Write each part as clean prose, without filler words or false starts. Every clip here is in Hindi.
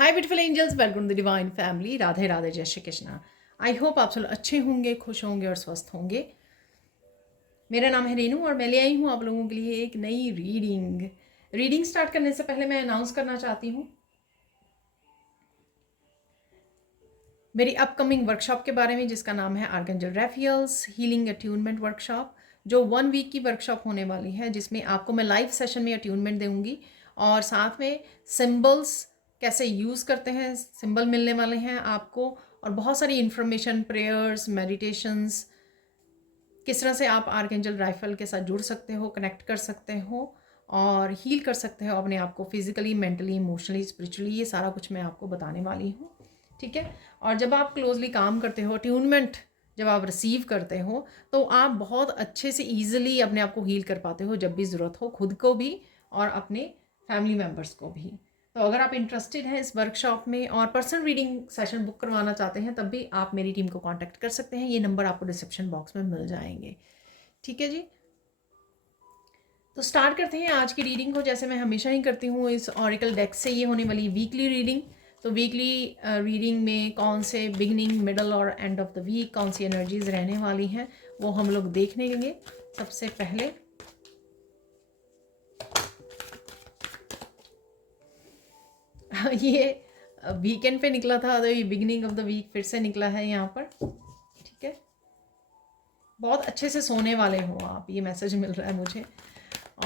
Hi beautiful angels, welcome to the divine family. Radhe Radhe, जय श्री कृष्णा। आई होप आप सब अच्छे होंगे, खुश होंगे और स्वस्थ होंगे। मेरा नाम है रेनू और मैं ले आई हूँ आप लोगों के लिए एक नई रीडिंग स्टार्ट करने से पहले मैं अनाउंस करना चाहती हूँ मेरी अपकमिंग वर्कशॉप के बारे में, जिसका नाम है आर्कैंजल रैफियल्स हीलिंग अट्यूनमेंट वर्कशॉप, जो 1 वीक की वर्कशॉप होने वाली है, जिसमें आपको मैं लाइव सेशन में अट्यूनमेंट दूंगी और साथ में सिंबल्स कैसे यूज़ करते हैं, सिंबल मिलने वाले हैं आपको, और बहुत सारी इन्फॉर्मेशन, प्रेयर्स, मेडिटेशंस, किस तरह से आप आर्कैंजल राइफल के साथ जुड़ सकते हो, कनेक्ट कर सकते हो और हील कर सकते हो अपने आप को फिजिकली, मेंटली, इमोशनली, स्पिरिचुअली। ये सारा कुछ मैं आपको बताने वाली हूँ, ठीक है। और जब आप क्लोजली काम करते हो, अट्यूनमेंट जब आप रिसीव करते हो, तो आप बहुत अच्छे से ईजिली अपने आप को हील कर पाते हो जब भी ज़रूरत हो, खुद को भी और अपने फैमिली मेम्बर्स को भी। तो अगर आप इंटरेस्टेड हैं इस वर्कशॉप में और पर्सनल रीडिंग सेशन बुक करवाना चाहते हैं, तब भी आप मेरी टीम को कांटेक्ट कर सकते हैं। ये नंबर आपको डिस्क्रिप्शन बॉक्स में मिल जाएंगे, ठीक है जी। तो स्टार्ट करते हैं आज की रीडिंग को, जैसे मैं हमेशा ही करती हूँ इस ऑरिकल डेक से। ये होने वाली वीकली रीडिंग। तो वीकली रीडिंग में कौन से बिगनिंग, मिडल और एंड ऑफ द वीक कौन सी एनर्जीज रहने वाली हैं, वो हम लोग देखने लेंगे। सबसे पहले ये वीकेंड पे निकला था, तो ये बिगिनिंग ऑफ द वीक फिर से निकला है यहाँ पर, ठीक है। बहुत अच्छे से सोने वाले हो आप, ये मैसेज मिल रहा है मुझे।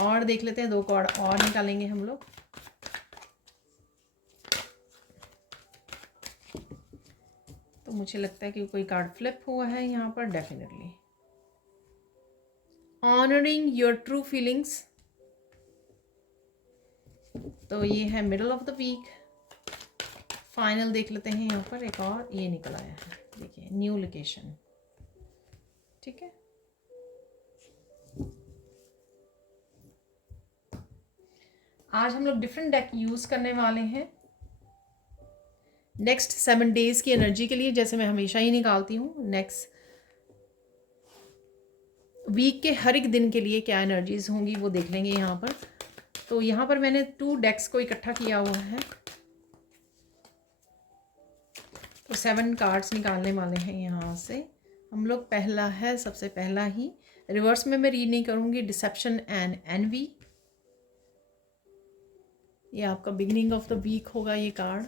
और देख लेते हैं, 2 कार्ड और निकालेंगे हम लोग। तो मुझे लगता है कि कोई कार्ड फ्लिप हुआ है यहाँ पर, definitely. Honouring your true feelings, तो ये है middle of the week. Final देख लेते हैं यहाँ पर, एक और ये निकल आया है, देखिए, न्यू लोकेशन, ठीक है। आज हम लोग डिफरेंट डेक यूज़ करने वाले हैं नेक्स्ट 7 डेज की एनर्जी के लिए, जैसे मैं हमेशा ही निकालती हूँ। नेक्स्ट वीक के हर एक दिन के लिए क्या एनर्जीज होंगी वो देख लेंगे यहाँ पर। तो यहाँ पर मैंने 2 डेक्स को इकट्ठा किया हुआ है, तो 7 कार्ड्स निकालने वाले हैं यहाँ से हम लोग। पहला है, सबसे पहला ही रिवर्स में मैं रीड नहीं करूँगी, डिसेप्शन एंड एनवी। ये आपका बिगिनिंग ऑफ द वीक होगा ये कार्ड।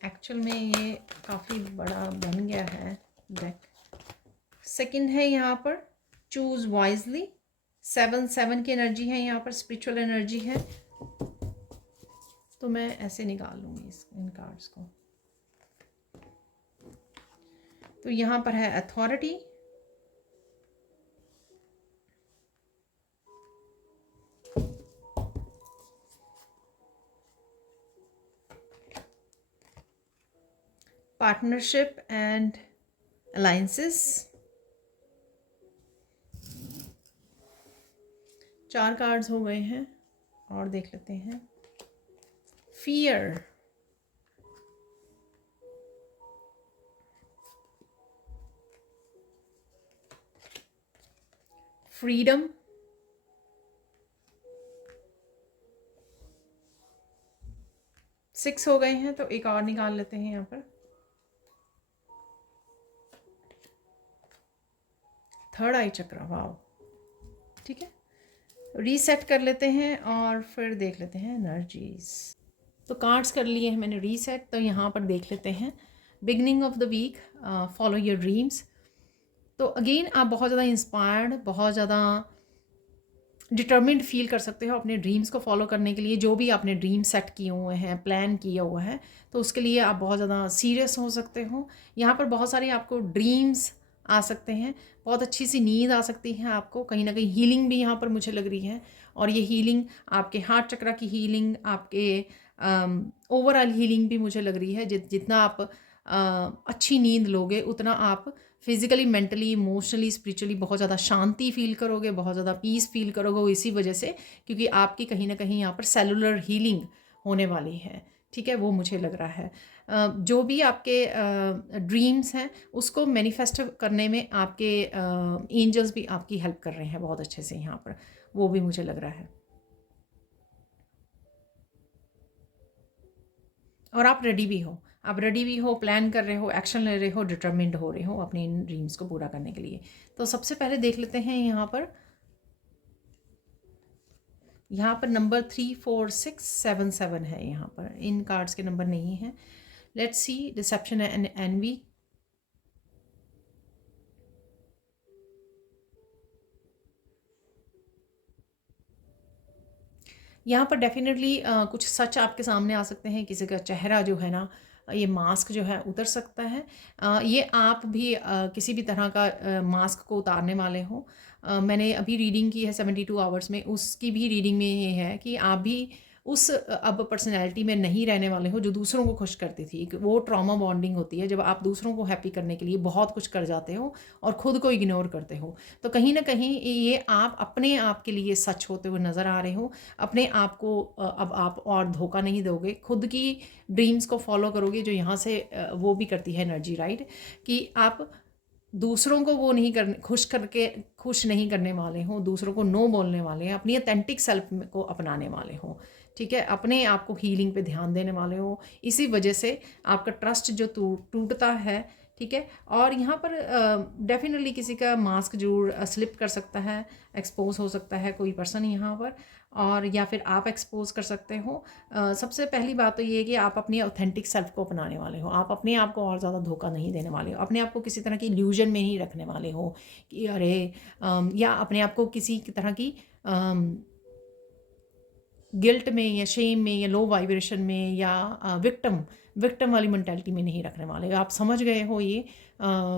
एक्चुअल में ये काफ़ी बड़ा बन गया है डेक। सेकंड है यहाँ पर चूज़ वाइजली, 7 की एनर्जी है यहाँ पर, स्पिरिचुअल एनर्जी है। तो मैं ऐसे निकाल लूँगी इन कार्ड्स को। तो यहाँ पर है authority, partnership and alliances, 4 cards हो गए हैं। और देख लेते हैं, फियर, फ्रीडम, सिक्स हो गए हैं। तो एक और निकाल लेते हैं यहाँ पर, थर्ड आई चक्र, वाव, ठीक है। रीसेट कर लेते हैं और फिर देख लेते हैं एनर्जीज। तो कार्ड्स कर लिए हैं मैंने रीसेट। तो यहाँ पर देख लेते हैं beginning of the week, follow your dreams. तो अगेन आप बहुत ज़्यादा इंस्पायर्ड, बहुत ज़्यादा डिटर्मिन्ड फील कर सकते हो अपने ड्रीम्स को फॉलो करने के लिए। जो भी आपने ड्रीम सेट किए हुए हैं, प्लान किया हुआ है, तो उसके लिए आप बहुत ज़्यादा सीरियस हो सकते हो। यहाँ पर बहुत सारे आपको ड्रीम्स आ सकते हैं, बहुत अच्छी सी नींद आ सकती है आपको, कहीं ना कहीं हीलिंग भी यहाँ पर मुझे लग रही है। और ये हीलिंग आपके हार्ट चक्र की हीलिंग, आपके ओवरऑल हीलिंग भी मुझे लग रही है। जितना आप अच्छी नींद लोगे, उतना आप फिजिकली, मेंटली, इमोशनली, स्पिरिचुअली बहुत ज़्यादा शांति फील करोगे, बहुत ज़्यादा पीस फील करोगे। इसी वजह से, क्योंकि आपकी कहीं ना कहीं यहाँ पर सेलुलर हीलिंग होने वाली है, ठीक है, वो मुझे लग रहा है। जो भी आपके ड्रीम्स हैं उसको मैनिफेस्ट करने में आपके एंजल्स भी आपकी हेल्प कर रहे हैं बहुत अच्छे से यहाँ पर, वो भी मुझे लग रहा है। और आप रेडी भी हो, आप रेडी भी हो, प्लान कर रहे हो, एक्शन ले रहे हो, डिटर्मिन्ड हो रहे हो अपने इन ड्रीम्स को पूरा करने के लिए। तो सबसे पहले देख लेते हैं यहाँ पर नंबर 3 4 6 7 7 है। यहाँ पर इन कार्ड्स के नंबर नहीं है। Let's see deception and envy. यहाँ पर डेफिनेटली कुछ सच आपके सामने आ सकते हैं। किसी का चेहरा जो है ना, ये मास्क जो है उतर सकता है। ये आप भी किसी भी तरह का मास्क को उतारने वाले हो। मैंने अभी रीडिंग की है 72 आवर्स में, उसकी भी रीडिंग में ये है कि आप भी उस अब पर्सनैलिटी में नहीं रहने वाले हो जो दूसरों को खुश करती थी। वो ट्रॉमा बॉन्डिंग होती है जब आप दूसरों को हैप्पी करने के लिए बहुत कुछ कर जाते हो और खुद को इग्नोर करते हो। तो कहीं ना कहीं ये आप अपने आप के लिए सच होते हुए नज़र आ रहे हो। अपने आप को अब आप और धोखा नहीं दोगे, खुद की ड्रीम्स को फॉलो करोगे, जो यहाँ से वो भी करती है एनर्जी, राइट, कि आप दूसरों को वो नहीं करने खुश नहीं करने वाले हो, दूसरों को नो बोलने वाले हैं, अपनी ऑथेंटिक सेल्फ को अपनाने वाले हो। ठीक है, अपने आप को हीलिंग पे ध्यान देने वाले हो। इसी वजह से आपका ट्रस्ट जो टूटता है, ठीक है। और यहाँ पर डेफिनेटली किसी का मास्क जरूर स्लिप कर सकता है, एक्सपोज हो सकता है कोई पर्सन यहाँ पर, और या फिर आप एक्सपोज कर सकते हो। सबसे पहली बात तो ये है कि आप अपनी ऑथेंटिक सेल्फ को अपनाने वाले हो। आप अपने आप को और ज़्यादा धोखा नहीं देने वाले हो, अपने आप को किसी तरह की इल्यूजन में नहीं रखने वाले हो कि अरे या अपने आप को किसी तरह की गिल्ट में या शेम में या लो वाइब्रेशन में या विक्टम वाली मेंटालिटी में नहीं रखने वाले। आप समझ गए हो ये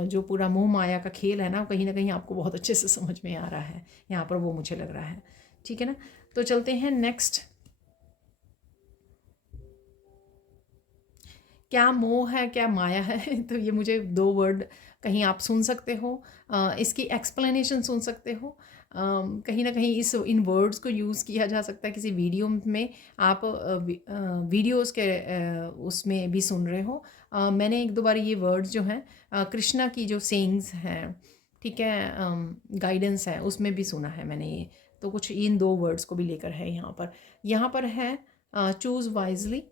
जो पूरा मोह माया का खेल है ना कहीं आपको बहुत अच्छे से समझ में आ रहा है यहाँ पर, वो मुझे लग रहा है। ठीक है ना, तो चलते हैं नेक्स्ट। क्या मोह है, क्या माया है तो ये मुझे दो वर्ड कहीं आप सुन सकते हो, इसकी एक्सप्लेनेशन सुन सकते हो। कहीं ना कहीं इन वर्ड्स को यूज़ किया जा सकता है किसी वीडियो में। आप वीडियोस के उसमें भी सुन रहे हो। मैंने एक दो बार ये वर्ड्स जो हैं कृष्णा की जो सेइंग्स हैं, ठीक है, गाइडेंस है, उसमें भी सुना है मैंने ये। तो कुछ इन दो वर्ड्स को भी लेकर है यहाँ पर है चूज़ वाइजली।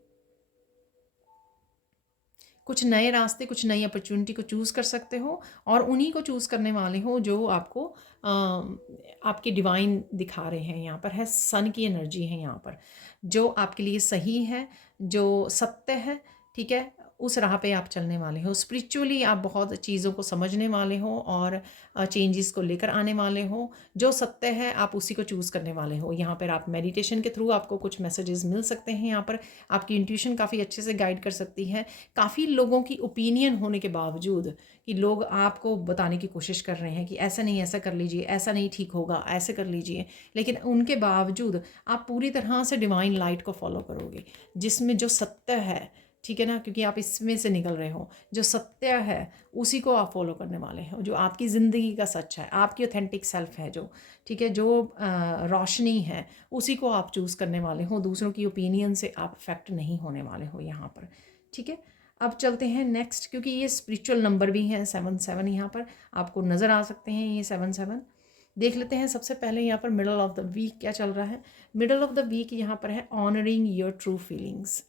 कुछ नए रास्ते, कुछ नई अपॉर्चुनिटी को चूज़ कर सकते हो, और उन्हीं को चूज़ करने वाले हो जो आपको आपके डिवाइन दिखा रहे हैं। यहाँ पर है सन की एनर्जी है यहाँ पर, जो आपके लिए सही है, जो सत्य है। ठीक है, उस राह पे आप चलने वाले हो। स्पिरिचुअली आप बहुत चीज़ों को समझने वाले हो और चेंजेस को लेकर आने वाले हो। जो सत्य है आप उसी को चूज़ करने वाले हो। यहाँ पर आप मेडिटेशन के थ्रू आपको कुछ मैसेजेस मिल सकते हैं। यहाँ पर आपकी इंट्यूशन काफ़ी अच्छे से गाइड कर सकती है। काफ़ी लोगों की ओपिनियन होने के बावजूद कि लोग आपको बताने की कोशिश कर रहे हैं कि ऐसा नहीं, ऐसा कर लीजिए, ऐसा नहीं ठीक होगा, ऐसे कर लीजिए, लेकिन उनके बावजूद आप पूरी तरह से डिवाइन लाइट को फॉलो करोगे, जिसमें जो सत्य है, ठीक है ना, क्योंकि आप इसमें से निकल रहे हो। जो सत्य है उसी को आप फॉलो करने वाले हो, जो आपकी ज़िंदगी का सच है, आपकी ऑथेंटिक सेल्फ है जो, ठीक है, जो रोशनी है, उसी को आप चूज़ करने वाले हो। दूसरों की ओपिनियन से आप अफेक्ट नहीं होने वाले हो यहाँ पर। ठीक है, अब चलते हैं नेक्स्ट, क्योंकि ये स्पिरिचुअल नंबर भी हैं 7 7 यहाँ पर आपको नज़र आ सकते हैं ये 7 7। देख लेते हैं सबसे पहले यहाँ पर मिडल ऑफ द वीक क्या चल रहा है। मिडल ऑफ द वीक यहाँ पर है ऑनरिंग योर ट्रू फीलिंग्स।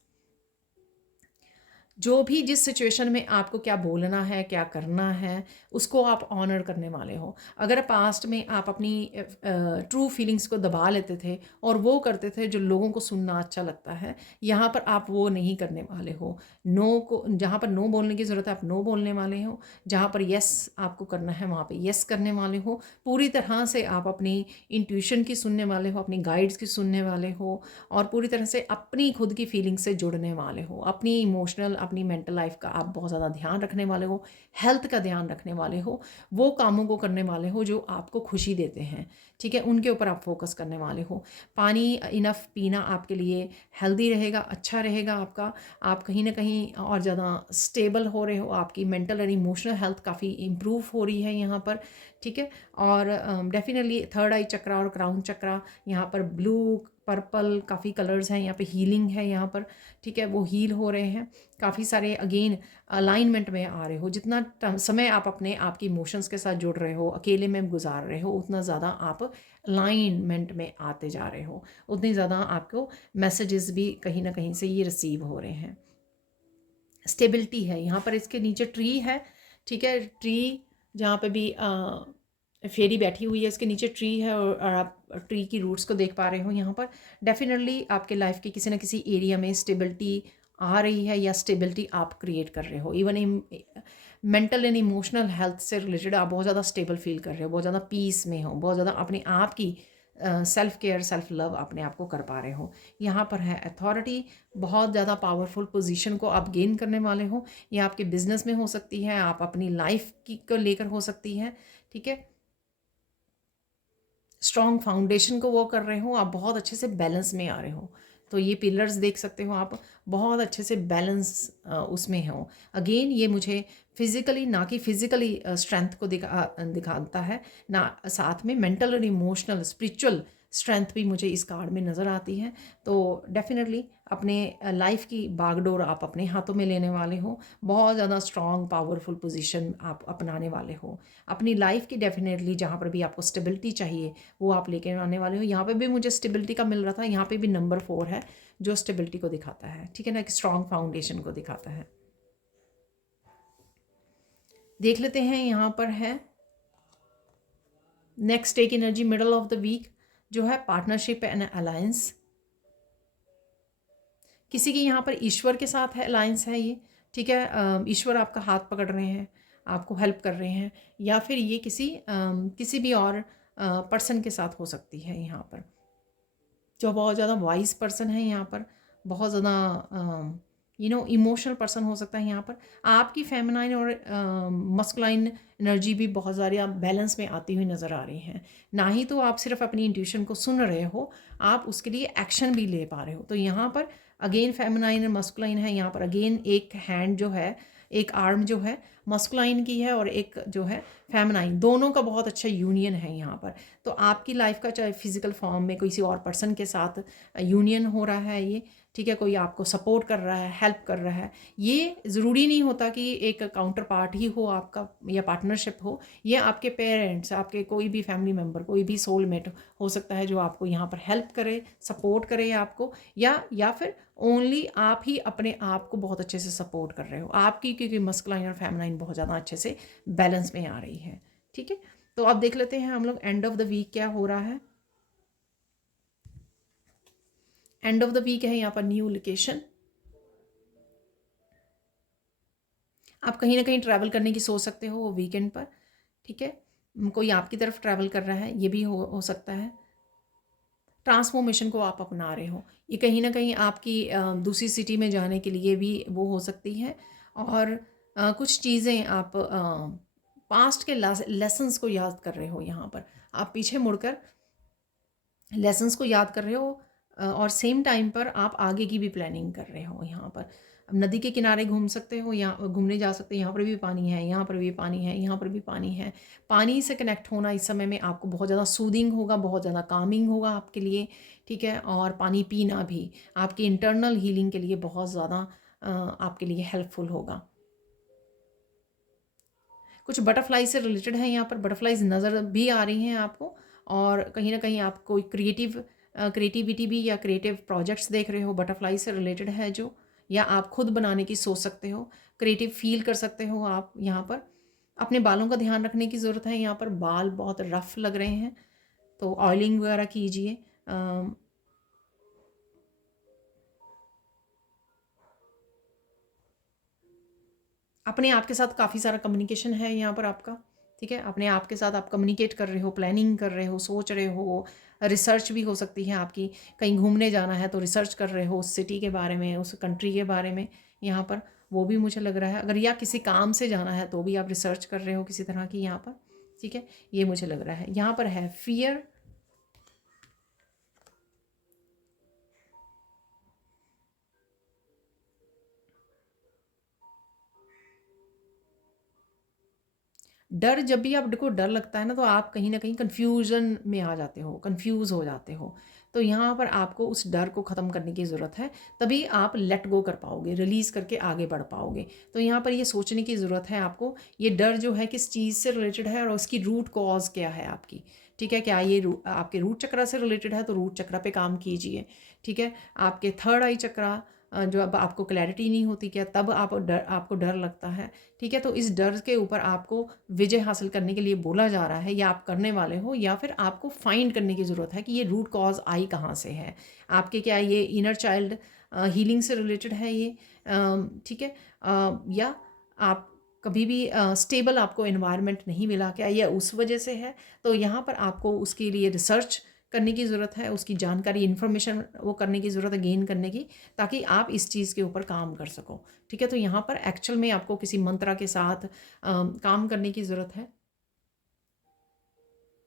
जो भी जिस सिचुएशन में आपको क्या बोलना है, क्या करना है, उसको आप ऑनर करने वाले हो। अगर पास्ट में आप अपनी ट्रू फीलिंग्स को दबा लेते थे और वो करते थे जो लोगों को सुनना अच्छा लगता है, यहाँ पर आप वो नहीं करने वाले हो। नो को, जहाँ पर नो बोलने की ज़रूरत है आप नो बोलने वाले हो, जहाँ पर यस आपको करना है वहाँ पर यस करने वाले हो। पूरी तरह से आप अपनी इंट्यूशन की सुनने वाले हो, अपनी गाइड्स की सुनने वाले हो, और पूरी तरह से अपनी खुद की फीलिंग से जुड़ने वाले हो। अपनी इमोशनल, अपनी मेंटल लाइफ का आप बहुत ज़्यादा ध्यान रखने वाले हो, हेल्थ का ध्यान रखने वाले हो, वो कामों को करने वाले हो जो आपको खुशी देते हैं। ठीक है, उनके ऊपर आप फोकस करने वाले हो। पानी इनफ पीना आपके लिए हेल्दी रहेगा, अच्छा रहेगा आपका। आप कहीं ना कहीं और ज़्यादा स्टेबल हो रहे हो, आपकी मेंटल और इमोशनल हेल्थ काफ़ी इम्प्रूव हो रही है यहाँ पर। ठीक है, और डेफिनेटली थर्ड आई चक्रा और क्राउन चक्रा यहाँ पर ब्लू पर्पल काफ़ी कलर्स हैं, यहाँ पे हीलिंग है यहाँ पर, ठीक है, वो हील हो रहे हैं। काफ़ी सारे अगेन अलाइनमेंट में आ रहे हो। जितना समय आप अपने आप की इमोशंस के साथ जुड़ रहे हो, अकेले में गुजार रहे हो, उतना ज़्यादा आप अलाइनमेंट में आते जा रहे हो, उतनी ज़्यादा आपको मैसेजेस भी कहीं ना कहीं से ये रिसीव हो रहे हैं। स्टेबिलिटी है यहाँ पर, इसके नीचे ट्री है, ठीक है, ट्री जहाँ पे भी फेरी बैठी हुई है, इसके नीचे ट्री है, और आप ट्री की रूट्स को देख पा रहे हो यहाँ पर। डेफिनेटली आपके लाइफ के किसी ना किसी एरिया में स्टेबिलिटी आ रही है, या स्टेबिलिटी आप क्रिएट कर रहे हो। Even mental and emotional health से रिलेटेड आप बहुत ज़्यादा स्टेबल फील कर रहे हो, बहुत ज़्यादा पीस में हो, बहुत ज़्यादा अपने आप की सेल्फ केयर, सेल्फ लव अपने आप को कर पा रहे हो। यहाँ पर है अथॉरिटी, बहुत ज़्यादा पावरफुल पोजीशन को आप गेन करने वाले हो। ये आपके बिजनेस में हो सकती है, आप अपनी लाइफ की को लेकर हो सकती है, ठीक है। स्ट्रॉन्ग फाउंडेशन को वो कर रहे हो, आप बहुत अच्छे से बैलेंस में आ रहे हो। तो ये पिलर्स देख सकते हो आप, बहुत अच्छे से बैलेंस उसमें हो। अगेन ये मुझे फिजिकली, ना कि फिजिकली स्ट्रेंथ को दिखाता है, ना साथ में मेंटल और इमोशनल स्पिरिचुअल स्ट्रेंथ भी मुझे इस कार्ड में नज़र आती है। तो डेफिनेटली अपने लाइफ की बागडोर आप अपने हाथों में लेने वाले हो, बहुत ज़्यादा स्ट्रॉन्ग पावरफुल पोजीशन आप अपनाने वाले हो अपनी लाइफ की। डेफिनेटली जहाँ पर भी आपको स्टेबिलिटी चाहिए वो आप लेके आने वाले हो। यहाँ पे भी मुझे स्टेबिलिटी का मिल रहा था, यहाँ पे भी नंबर 4 है जो स्टेबिलिटी को दिखाता है, ठीक है ना, एक स्ट्रॉन्ग फाउंडेशन को दिखाता है। देख लेते हैं यहाँ पर है नेक्स्ट एक energy middle of the week, जो है पार्टनरशिप एंड अलायंस। किसी की यहाँ पर ईश्वर के साथ है, अलायंस है ये, ठीक है। ईश्वर आपका हाथ पकड़ रहे हैं, आपको हेल्प कर रहे हैं, या फिर ये किसी भी और पर्सन के साथ हो सकती है यहाँ पर, जो बहुत ज़्यादा वाइज पर्सन है यहाँ पर, बहुत ज़्यादा इमोशनल पर्सन हो सकता है यहाँ पर। आपकी फेमिनाइन और मस्कुलाइन एनर्जी भी बहुत ज़्यादा बैलेंस में आती हुई नज़र आ रही हैं। ना ही तो आप सिर्फ अपनी इंट्यूशन को सुन रहे हो, आप उसके लिए एक्शन भी ले पा रहे हो। तो यहाँ पर अगेन फेमिनाइन और मस्कुलाइन है यहाँ पर। अगेन एक हैंड जो है, एक आर्म जो है मस्कुलाइन की है, और एक जो है फेमिनाइन, दोनों का बहुत अच्छा यूनियन है यहाँ पर। तो आपकी लाइफ का चाहे फिजिकल फॉर्म में किसी और पर्सन के साथ यूनियन हो रहा है ये, ठीक है, कोई आपको सपोर्ट कर रहा है, हेल्प कर रहा है। ये ज़रूरी नहीं होता कि एक काउंटर पार्ट ही हो आपका या पार्टनरशिप हो, ये आपके पेरेंट्स, आपके कोई भी फैमिली मेम्बर, कोई भी सोलमेट हो सकता है जो आपको यहाँ पर हेल्प करे, सपोर्ट करे आपको, या फिर ओनली आप ही अपने आप को बहुत अच्छे से सपोर्ट कर रहे हो आपकी, क्योंकि मस्कुलाइन और फेमिनाइन बहुत ज़्यादा अच्छे से बैलेंस में आ रही है, ठीक है। तो अब देख लेते हैं हम लोग एंड ऑफ द वीक क्या हो रहा है। एंड ऑफ द वीक है यहाँ पर न्यू लोकेशन। आप कहीं ना कहीं ट्रैवल करने की सोच सकते हो वो वीकेंड पर, ठीक है। कोई आपकी तरफ ट्रैवल कर रहा है, ये भी हो सकता है। ट्रांसफॉर्मेशन को आप अपना रहे हो, ये कहीं ना कहीं आपकी दूसरी सिटी में जाने के लिए भी वो हो सकती है। और कुछ चीज़ें आप पास्ट के लेसन्स को याद कर रहे हो यहाँ पर, आप पीछे मुड़कर लेसन्स को याद कर रहे हो, और सेम टाइम पर आप आगे की भी प्लानिंग कर रहे हो यहाँ पर। अब नदी के किनारे घूम सकते हो, यहाँ घूमने जा सकते हो, यहाँ पर भी पानी है, यहाँ पर भी पानी है, यहाँ पर भी पानी है। पानी से कनेक्ट होना इस समय में आपको बहुत ज़्यादा सूदिंग होगा, बहुत ज़्यादा कामिंग होगा आपके लिए, ठीक है। और पानी पीना भी आपकी इंटरनल हीलिंग के लिए बहुत ज़्यादा आपके लिए हेल्पफुल होगा। कुछ बटरफ्लाई से रिलेटेड है यहाँ पर, बटरफ्लाइज नज़र भी आ रही हैं आपको, और कहीं ना कहीं आप कोई क्रिएटिविटी भी या क्रिएटिव प्रोजेक्ट्स देख रहे हो, बटरफ्लाई से रिलेटेड है जो, या आप खुद बनाने की सोच सकते हो, क्रिएटिव फील कर सकते हो आप यहाँ पर। अपने बालों का ध्यान रखने की ज़रूरत है यहाँ पर, बाल बहुत रफ लग रहे हैं, तो ऑयलिंग वगैरह कीजिए। अपने आप के साथ काफ़ी सारा कम्युनिकेशन है यहाँ पर आपका, ठीक है। अपने आप के साथ आप कम्युनिकेट कर रहे हो, प्लानिंग कर रहे हो, सोच रहे हो, रिसर्च भी हो सकती है आपकी। कहीं घूमने जाना है तो रिसर्च कर रहे हो उस सिटी के बारे में, उस कंट्री के बारे में यहाँ पर, वो भी मुझे लग रहा है। अगर या किसी काम से जाना है तो भी आप रिसर्च कर रहे हो किसी तरह की यहाँ पर, ठीक है, ये मुझे लग रहा है। यहाँ पर है फियर, डर। जब भी आपको डर लगता है ना, तो आप कहीं ना कहीं कन्फ्यूजन में आ जाते हो, कन्फ्यूज़ हो जाते हो। तो यहाँ पर आपको उस डर को ख़त्म करने की ज़रूरत है, तभी आप लेट गो कर पाओगे, रिलीज़ करके आगे बढ़ पाओगे। तो यहाँ पर ये सोचने की ज़रूरत है आपको, ये डर जो है किस चीज़ से रिलेटेड है और उसकी रूट कॉज़ क्या है आपकी, ठीक है? क्या ये आपके रूट चक्रा से रिलेटेड है तो रूट चक्रा पे काम कीजिए, ठीक है? आपके थर्ड आई चक्रा जो अब आपको क्लैरिटी नहीं होती क्या, तब आपको डर लगता है, ठीक है? तो इस डर के ऊपर आपको विजय हासिल करने के लिए बोला जा रहा है, या आप करने वाले हो, या फिर आपको फाइंड करने की ज़रूरत है कि ये रूट कॉज आई कहाँ से है आपके। क्या ये इनर चाइल्ड हीलिंग से रिलेटेड है ये, ठीक है? या आप कभी भी स्टेबल आपको एनवायरनमेंट नहीं मिला क्या, या उस वजह से है। तो यहाँ पर आपको उसके लिए रिसर्च करने की ज़रूरत है, उसकी जानकारी इन्फॉर्मेशन वो करने की ज़रूरत है, गेन करने की, ताकि आप इस चीज़ के ऊपर काम कर सको, ठीक है? तो यहाँ पर एक्चुअल में आपको किसी मंत्रा के साथ काम करने की ज़रूरत है।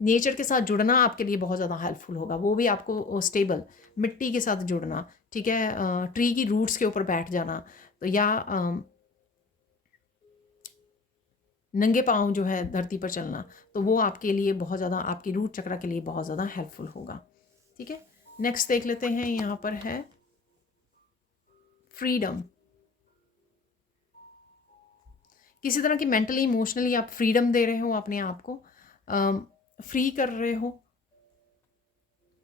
नेचर के साथ जुड़ना आपके लिए बहुत ज़्यादा हेल्पफुल होगा, वो भी आपको स्टेबल मिट्टी के साथ जुड़ना, ठीक है? ट्री की रूट्स के ऊपर बैठ जाना, तो या नंगे पाँव जो है धरती पर चलना, तो वो आपके लिए बहुत ज़्यादा, आपकी रूट चक्रा के लिए बहुत ज़्यादा हेल्पफुल होगा, ठीक है? नेक्स्ट देख लेते हैं, यहाँ पर है फ्रीडम। किसी तरह की मेंटली इमोशनली आप फ्रीडम दे रहे हो अपने आप को, फ्री कर रहे हो,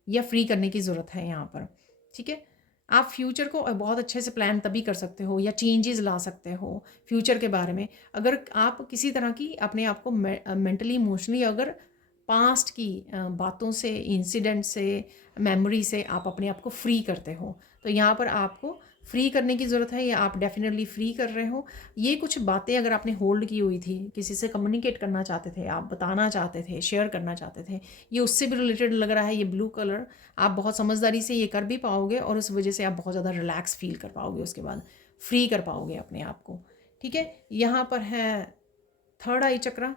या फ्री करने की ज़रूरत है यहाँ पर, ठीक है? आप फ्यूचर को बहुत अच्छे से प्लान तभी कर सकते हो, या चेंजेस ला सकते हो फ्यूचर के बारे में, अगर आप किसी तरह की अपने आप को मेंटली इमोशनली अगर पास्ट की बातों से, इंसिडेंट से, मेमोरी से आप अपने आप को फ्री करते हो। तो यहाँ पर आपको फ्री करने की ज़रूरत है, या आप डेफिनेटली फ्री कर रहे हो। ये कुछ बातें अगर आपने होल्ड की हुई थी, किसी से कम्युनिकेट करना चाहते थे, आप बताना चाहते थे, शेयर करना चाहते थे, ये उससे भी रिलेटेड लग रहा है। ये ब्लू कलर आप बहुत समझदारी से ये कर भी पाओगे, और उस वजह से आप बहुत ज़्यादा रिलैक्स फील कर पाओगे, उसके बाद फ्री कर पाओगे अपने आप को, ठीक है? यहाँ पर है थर्ड आई चक्रा।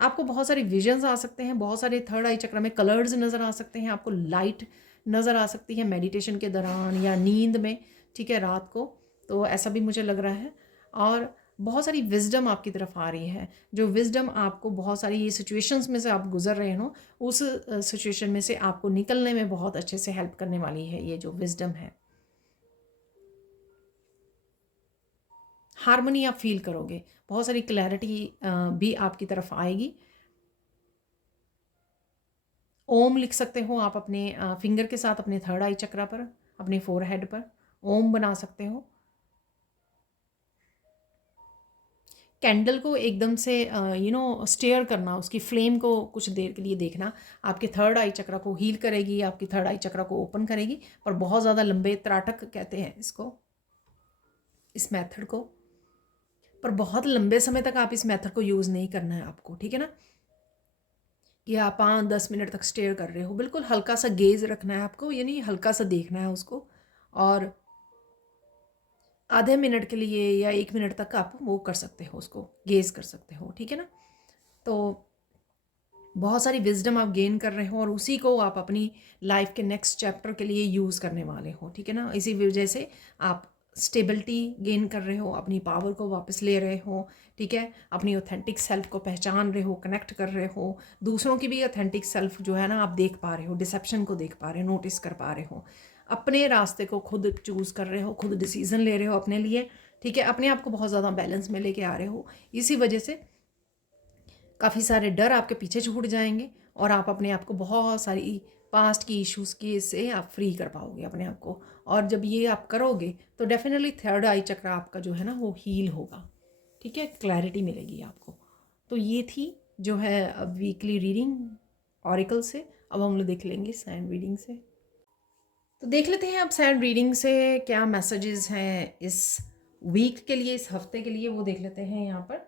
आपको बहुत सारे विजन्स आ सकते हैं, बहुत सारे थर्ड आई चक्र में कलर्स नज़र आ सकते हैं, आपको लाइट नज़र आ सकती है मेडिटेशन के दौरान या नींद में, ठीक है, रात को। तो ऐसा भी मुझे लग रहा है। और बहुत सारी विजडम आपकी तरफ आ रही है, जो विजडम आपको बहुत सारी ये सिचुएशंस में से आप गुजर रहे हो, उस सिचुएशन में से आपको निकलने में बहुत अच्छे से हेल्प करने वाली है ये जो विजडम है। हार्मनी आप फील करोगे, बहुत सारी क्लैरिटी भी आपकी तरफ आएगी। ओम लिख सकते हो आप अपने फिंगर के साथ अपने थर्ड आई चक्रा पर, अपने फोरहेड पर ओम बना सकते हो। कैंडल को एकदम से स्टेयर करना, उसकी फ्लेम को कुछ देर के लिए देखना, आपके थर्ड आई चक्रा को हील करेगी, आपकी थर्ड आई चक्रा को ओपन करेगी। पर बहुत ज़्यादा लंबे त्राटक कहते हैं इसको, इस मेथड को। पर बहुत लंबे समय तक आप इस मेथड को यूज़ नहीं करना है आपको, ठीक है ना? कि आप 5-10 मिनट तक स्टेयर कर रहे हो, बिल्कुल हल्का सा गेज रखना है आपको, यानी हल्का सा देखना है उसको। और आधे मिनट के लिए या 1 मिनट तक आप वो कर सकते हो, उसको गेज कर सकते हो, ठीक है ना? तो बहुत सारी विजडम आप गेन कर रहे हो, और उसी को आप अपनी लाइफ के नेक्स्ट चैप्टर के लिए यूज़ करने वाले हो, ठीक है ना? इसी वजह से आप स्टेबिलिटी गेन कर रहे हो, अपनी पावर को वापस ले रहे हो, ठीक है? अपनी ऑथेंटिक सेल्फ को पहचान रहे हो, कनेक्ट कर रहे हो, दूसरों की भी ऑथेंटिक सेल्फ जो है ना आप देख पा रहे हो, डिसेप्शन को देख पा रहे हो, नोटिस कर पा रहे हो, अपने रास्ते को खुद चूज़ कर रहे हो, खुद डिसीज़न ले रहे हो अपने लिए, ठीक है? अपने आप को बहुत ज़्यादा बैलेंस में लेके आ रहे हो। इसी वजह से काफ़ी सारे डर आपके पीछे छूट जाएंगे, और आप अपने आप को बहुत सारी पास्ट की इश्यूज़ की से आप फ्री कर पाओगे अपने आप को। और जब ये आप करोगे तो डेफिनेटली थर्ड आई चक्र आपका जो है ना वो हील होगा, ठीक है? क्लैरिटी मिलेगी आपको। तो ये थी जो है वीकली रीडिंग ऑरिकल से। अब हम लोग देख लेंगे सैंड रीडिंग से। तो देख लेते हैं अब सैंड रीडिंग से क्या मैसेजेस हैं इस वीक के लिए, इस हफ्ते के लिए, वो देख लेते हैं यहाँ पर।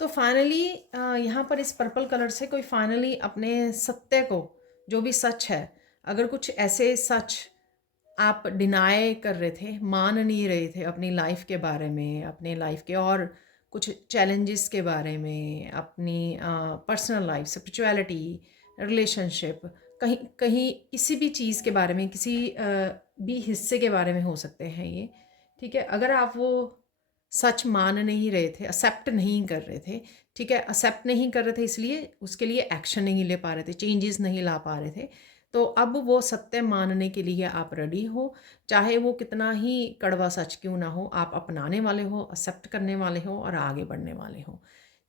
तो फाइनली यहाँ पर इस पर्पल कलर से कोई फाइनली अपने सत्य को, जो भी सच है, अगर कुछ ऐसे सच आप डिनाई कर रहे थे, मान नहीं रहे थे अपनी लाइफ के बारे में, अपने लाइफ के और कुछ चैलेंजेस के बारे में, अपनी पर्सनल लाइफ, स्पिरिचुअलिटी, रिलेशनशिप, कहीं कहीं किसी भी चीज़ के बारे में, किसी भी हिस्से के बारे में हो सकते हैं ये, ठीक है? अगर आप वो सच मान नहीं रहे थे, एक्सेप्ट नहीं कर रहे थे, ठीक है। एक्सेप्ट नहीं कर रहे थे इसलिए उसके लिए एक्शन नहीं ले पा रहे थे, चेंजेस नहीं ला पा रहे थे। तो अब वो सत्य मानने के लिए आप रेडी हो, चाहे वो कितना ही कड़वा सच क्यों ना हो, आप अपनाने वाले हो, एक्सेप्ट करने वाले हो और आगे बढ़ने वाले हो,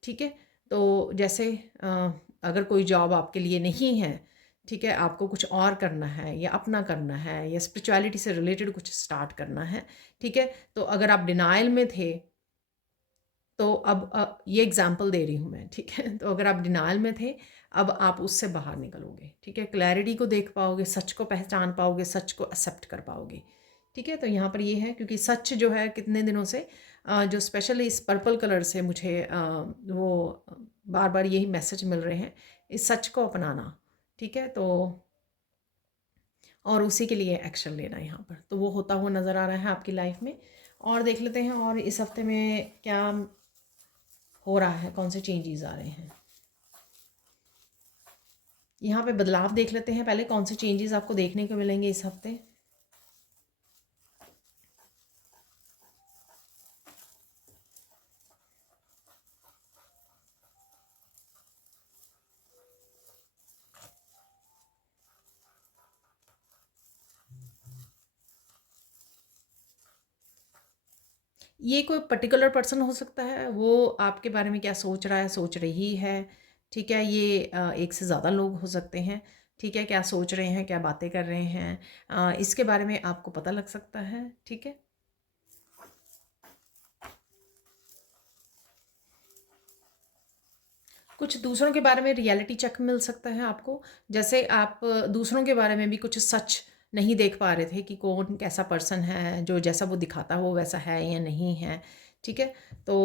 ठीक है। तो जैसे अगर कोई जॉब आपके लिए नहीं है, ठीक है, आपको कुछ और करना है या अपना करना है या स्पिरिचुअलिटी से रिलेटेड कुछ स्टार्ट करना है, ठीक है। तो अगर आप डिनायल में थे, तो अब ये एग्जांपल दे रही हूँ मैं, ठीक है। तो अगर आप डिनायल में थे, अब आप उससे बाहर निकलोगे, ठीक है। क्लैरिटी को देख पाओगे, सच को पहचान पाओगे, सच को एक्सेप्ट कर पाओगे, ठीक है। तो यहाँ पर ये है, क्योंकि सच जो है कितने दिनों से जो स्पेशली इस पर्पल कलर से मुझे वो बार बार यही मैसेज मिल रहे हैं, इस सच को अपनाना, ठीक है। तो और उसी के लिए एक्शन लेना यहाँ पर, तो वो होता हुआ नज़र आ रहा है आपकी लाइफ में। और देख लेते हैं और इस हफ्ते में क्या हो रहा है, कौन से चेंजेस आ रहे हैं। यहाँ पे बदलाव देख लेते हैं पहले, कौन से चेंजेस आपको देखने को मिलेंगे इस हफ्ते। ये कोई पर्टिकुलर पर्सन हो सकता है, वो आपके बारे में क्या सोच रहा है, सोच रही है, ठीक है। ये एक से ज़्यादा लोग हो सकते हैं, ठीक है। क्या सोच रहे हैं, क्या बातें कर रहे हैं, इसके बारे में आपको पता लग सकता है, ठीक है। कुछ दूसरों के बारे में रियलिटी चेक मिल सकता है आपको, जैसे आप दूसरों के बारे में भी कुछ सच नहीं देख पा रहे थे कि कौन कैसा पर्सन है, जो जैसा वो दिखाता हो वैसा है या नहीं है, ठीक है। तो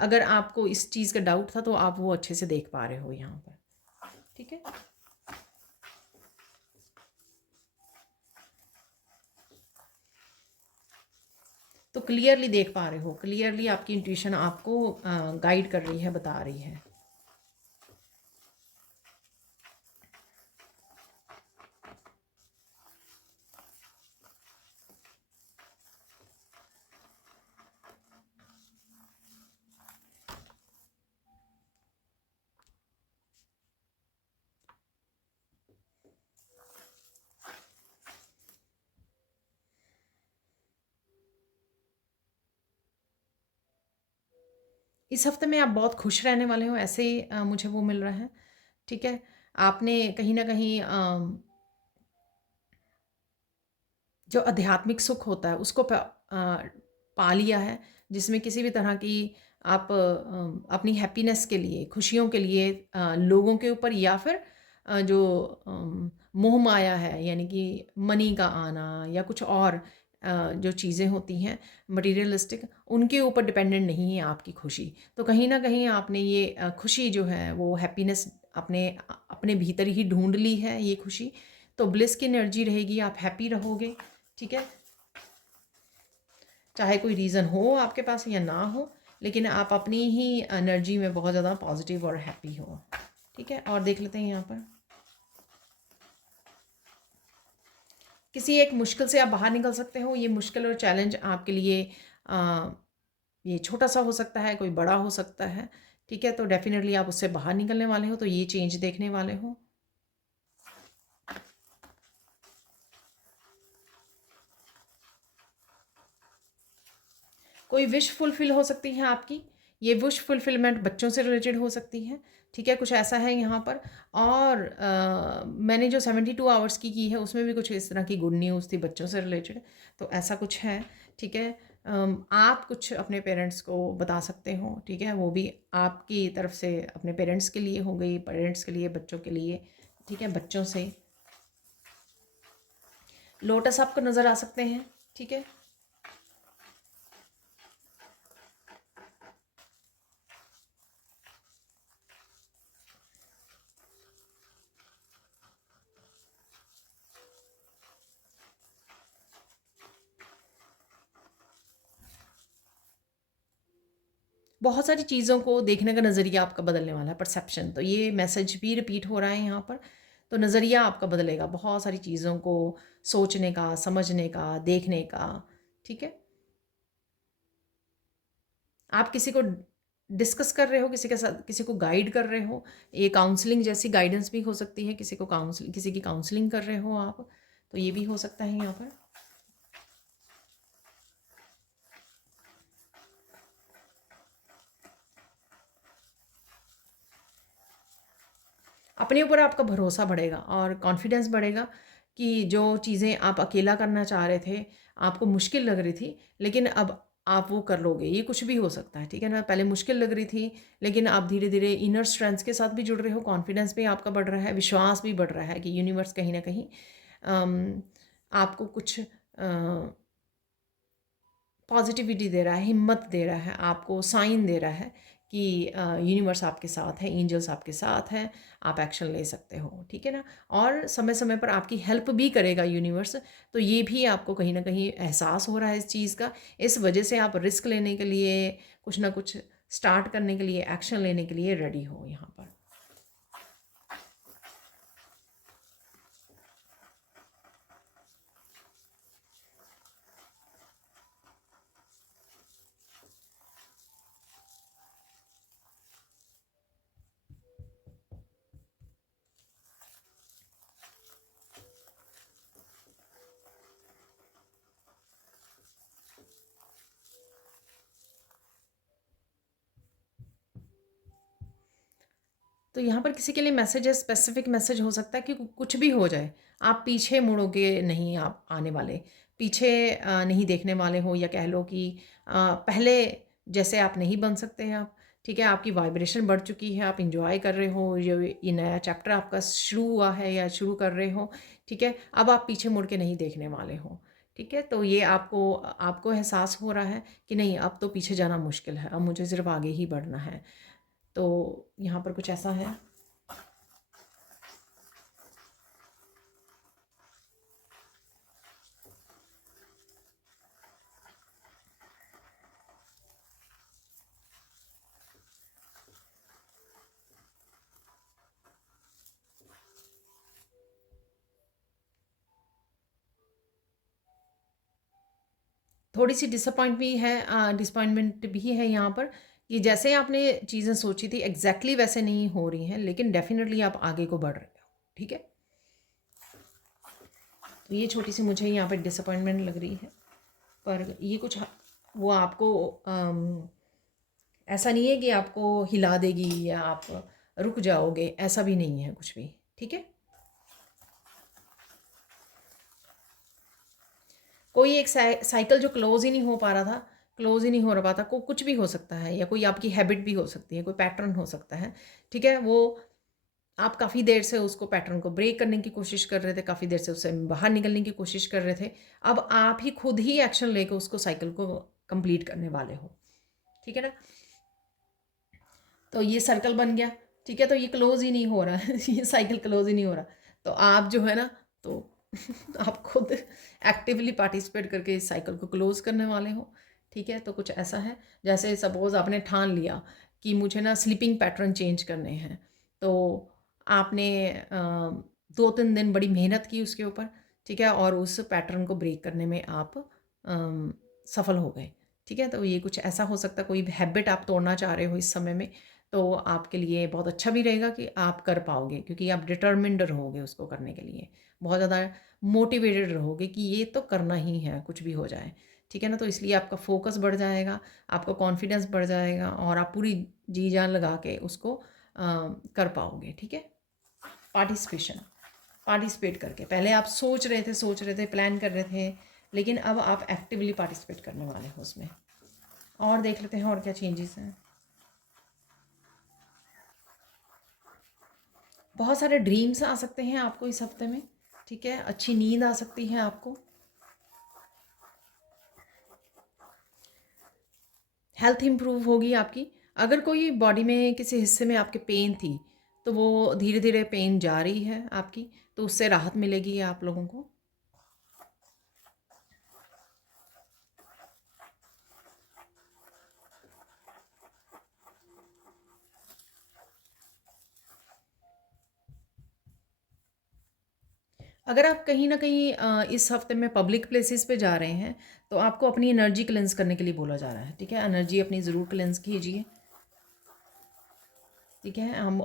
अगर आपको इस चीज़ का डाउट था तो आप वो अच्छे से देख पा रहे हो यहाँ पर, ठीक है। तो क्लियरली देख पा रहे हो, क्लियरली आपकी इंट्यूशन आपको गाइड कर रही है, बता रही है। इस हफ्ते में आप बहुत खुश रहने वाले हो, ऐसे ही मुझे वो मिल रहा है, ठीक है। आपने कहीं ना कहीं जो आध्यात्मिक सुख होता है उसको पा लिया है, जिसमें किसी भी तरह की आप अपनी हैप्पीनेस के लिए, खुशियों के लिए लोगों के ऊपर या फिर जो मोह माया है, यानी कि मनी का आना या कुछ और जो चीज़ें होती हैं मटेरियलिस्टिक, उनके ऊपर डिपेंडेंट नहीं है आपकी खुशी। तो कहीं ना कहीं आपने ये खुशी जो है वो हैप्पीनेस अपने अपने भीतर ही ढूंढ ली है ये खुशी। तो ब्लिस की एनर्जी रहेगी, आप हैप्पी रहोगे, ठीक है। चाहे कोई रीज़न हो आपके पास या ना हो, लेकिन आप अपनी ही एनर्जी में बहुत ज़्यादा पॉजिटिव और हैप्पी हो, ठीक है। और देख लेते हैं यहाँ पर किसी एक मुश्किल से आप बाहर निकल सकते हो। ये मुश्किल और चैलेंज आपके लिए ये छोटा सा हो सकता है, कोई बड़ा हो सकता है, ठीक है। तो डेफिनेटली आप उससे बाहर निकलने वाले हो, तो ये चेंज देखने वाले हो। कोई विश फुलफिल हो सकती है आपकी, ये विश फुलफिलमेंट बच्चों से रिलेटेड हो सकती है, ठीक है। कुछ ऐसा है यहाँ पर। और मैंने जो 72 आवर्स की है उसमें भी कुछ इस तरह की गुड न्यूज़ थी बच्चों से रिलेटेड, तो ऐसा कुछ है, ठीक है। आप कुछ अपने पेरेंट्स को बता सकते हो, ठीक है। वो भी आपकी तरफ से अपने पेरेंट्स के लिए हो गई, पेरेंट्स के लिए बच्चों के लिए, ठीक है। बच्चों से लोटस आपको नज़र आ सकते हैं, ठीक है। बहुत सारी चीज़ों को देखने का नज़रिया आपका बदलने वाला है, परसेप्शन। तो ये मैसेज भी रिपीट हो रहा है यहाँ पर। तो नज़रिया आपका बदलेगा, बहुत सारी चीज़ों को सोचने का, समझने का, देखने का, ठीक है। आप किसी को डिस्कस कर रहे हो, किसी के साथ किसी को गाइड कर रहे हो, ये काउंसलिंग जैसी गाइडेंस भी हो सकती है, किसी की काउंसलिंग कर रहे हो आप, तो ये भी हो सकता है यहाँ पर। अपने ऊपर आपका भरोसा बढ़ेगा और कॉन्फिडेंस बढ़ेगा कि जो चीज़ें आप अकेला करना चाह रहे थे, आपको मुश्किल लग रही थी, लेकिन अब आप वो कर लोगे। ये कुछ भी हो सकता है, ठीक है ना? पहले मुश्किल लग रही थी, लेकिन आप धीरे-धीरे इनर स्ट्रेंथ के साथ भी जुड़ रहे हो, कॉन्फिडेंस भी आपका बढ़ रहा है, विश्वास भी बढ़ रहा है कि यूनिवर्स कहीं न कहीं आपको कुछ पॉजिटिविटी दे रहा है, हिम्मत दे रहा है, आपको साइन दे रहा है कि यूनिवर्स आपके साथ है, एंजल्स आपके साथ हैं, आप एक्शन ले सकते हो, ठीक है ना? और समय-समय पर आपकी हेल्प भी करेगा यूनिवर्स, तो ये भी आपको कहीं न कहीं एहसास हो रहा है इस चीज़ का। इस वजह से आप रिस्क लेने के लिए, कुछ ना कुछ स्टार्ट करने के लिए, एक्शन लेने के लिए रेडी हो यहाँ पर। तो यहाँ पर किसी के लिए मैसेज है, स्पेसिफिक मैसेज हो सकता है कि कुछ भी हो जाए, आप पीछे मुड़ोगे नहीं, आप आने वाले, पीछे नहीं देखने वाले हो, या कह लो कि पहले जैसे आप नहीं बन सकते हैं आप, ठीक है? आपकी वाइब्रेशन बढ़ चुकी है, आप इंजॉय कर रहे हो, ये नया चैप्टर आपका शुरू हुआ है या शुरू कर रहे हो, ठीक है? अब आप पीछे मुड़ के नहीं देखने वाले हो, ठीक है? तो ये आपको आपको एहसास हो रहा है कि नहीं, अब तो पीछे जाना मुश्किल है, अब मुझे सिर्फ आगे ही बढ़ना है। तो यहाँ पर कुछ ऐसा है। थोड़ी-सी डिसअपॉइंटमेंट भी है यहाँ पर कि जैसे आपने चीज़ें सोची थी एग्ज़ैक्टली वैसे नहीं हो रही हैं, लेकिन डेफ़िनिटली आप आगे को बढ़ रहे हो, ठीक है? तो ये छोटी-सी मुझे यहाँ पे डिसअपॉइंटमेंट लग रही है, पर ये कुछ वो आपको ऐसा नहीं है कि आपको हिला देगी या आप रुक जाओगे, ऐसा भी नहीं है कुछ भी, ठीक है? कोई एक साइकिल जो क्लोज ही नहीं हो पा रहा था, क्लोज ही नहीं हो रहा था, को कुछ भी हो सकता है, या कोई आपकी हैबिट भी हो सकती है, कोई पैटर्न हो सकता है, ठीक है? वो आप काफ़ी देर से उसको पैटर्न को ब्रेक करने की कोशिश कर रहे थे, काफ़ी देर से उससे बाहर निकलने की कोशिश कर रहे थे। अब आप ही खुद ही एक्शन लेके उसको साइकिल को कंप्लीट करने वाले हो, ठीक है ना? तो ये सर्कल बन गया, ठीक है? तो ये क्लोज़ ही नहीं हो रहा है ये साइकिल क्लोज़ ही नहीं हो रहा। तो आप जो है ना, तो आप खुद एक्टिवली पार्टिसिपेट करके इस साइकिल को क्लोज़ करने वाले हो, ठीक है? तो कुछ ऐसा है, जैसे सपोज़ आपने ठान लिया कि मुझे ना स्लीपिंग पैटर्न चेंज करने हैं, तो आपने 2-3 दिन बड़ी मेहनत की उसके ऊपर, ठीक है? और उस पैटर्न को ब्रेक करने में आप सफल हो गए, ठीक है? तो ये कुछ ऐसा हो सकता है, कोई हैबिट आप तोड़ना चाह रहे हो इस समय में, तो आपके लिए बहुत अच्छा भी रहेगा कि आप कर पाओगे, क्योंकि आप डिटर्मिन्ड रहोगे उसको करने के लिए। बहुत ज़्यादा मोटिवेटेड रहोगे कि ये तो करना ही है, कुछ भी हो जाए, ठीक है ना? तो इसलिए आपका फ़ोकस बढ़ जाएगा, आपका कॉन्फिडेंस बढ़ जाएगा और आप पूरी जी-जान लगा के उसको कर पाओगे, ठीक है? पार्टिसिपेशन पार्टिसिपेट करके, पहले आप सोच रहे थे, प्लान कर रहे थे, लेकिन अब आप एक्टिवली पार्टिसिपेट करने वाले हो उसमें। और देख लेते हैं और क्या चेंजेस हैं। बहुत सारे ड्रीम्स आ सकते हैं आपको इस हफ्ते में, ठीक है? अच्छी नींद आ सकती है आपको। हेल्थ इम्प्रूव होगी आपकी। अगर कोई बॉडी में किसी हिस्से में आपके पेन थी, तो वो धीरे धीरे पेन जा रही है आपकी, तो उससे राहत मिलेगी आप लोगों को। अगर आप कहीं न कहीं इस हफ्ते में पब्लिक प्लेसेस पे जा रहे हैं, तो आपको अपनी एनर्जी क्लेंस करने के लिए बोला जा रहा है, ठीक है? एनर्जी अपनी ज़रूर क्लेंस कीजिए, ठीक है? हम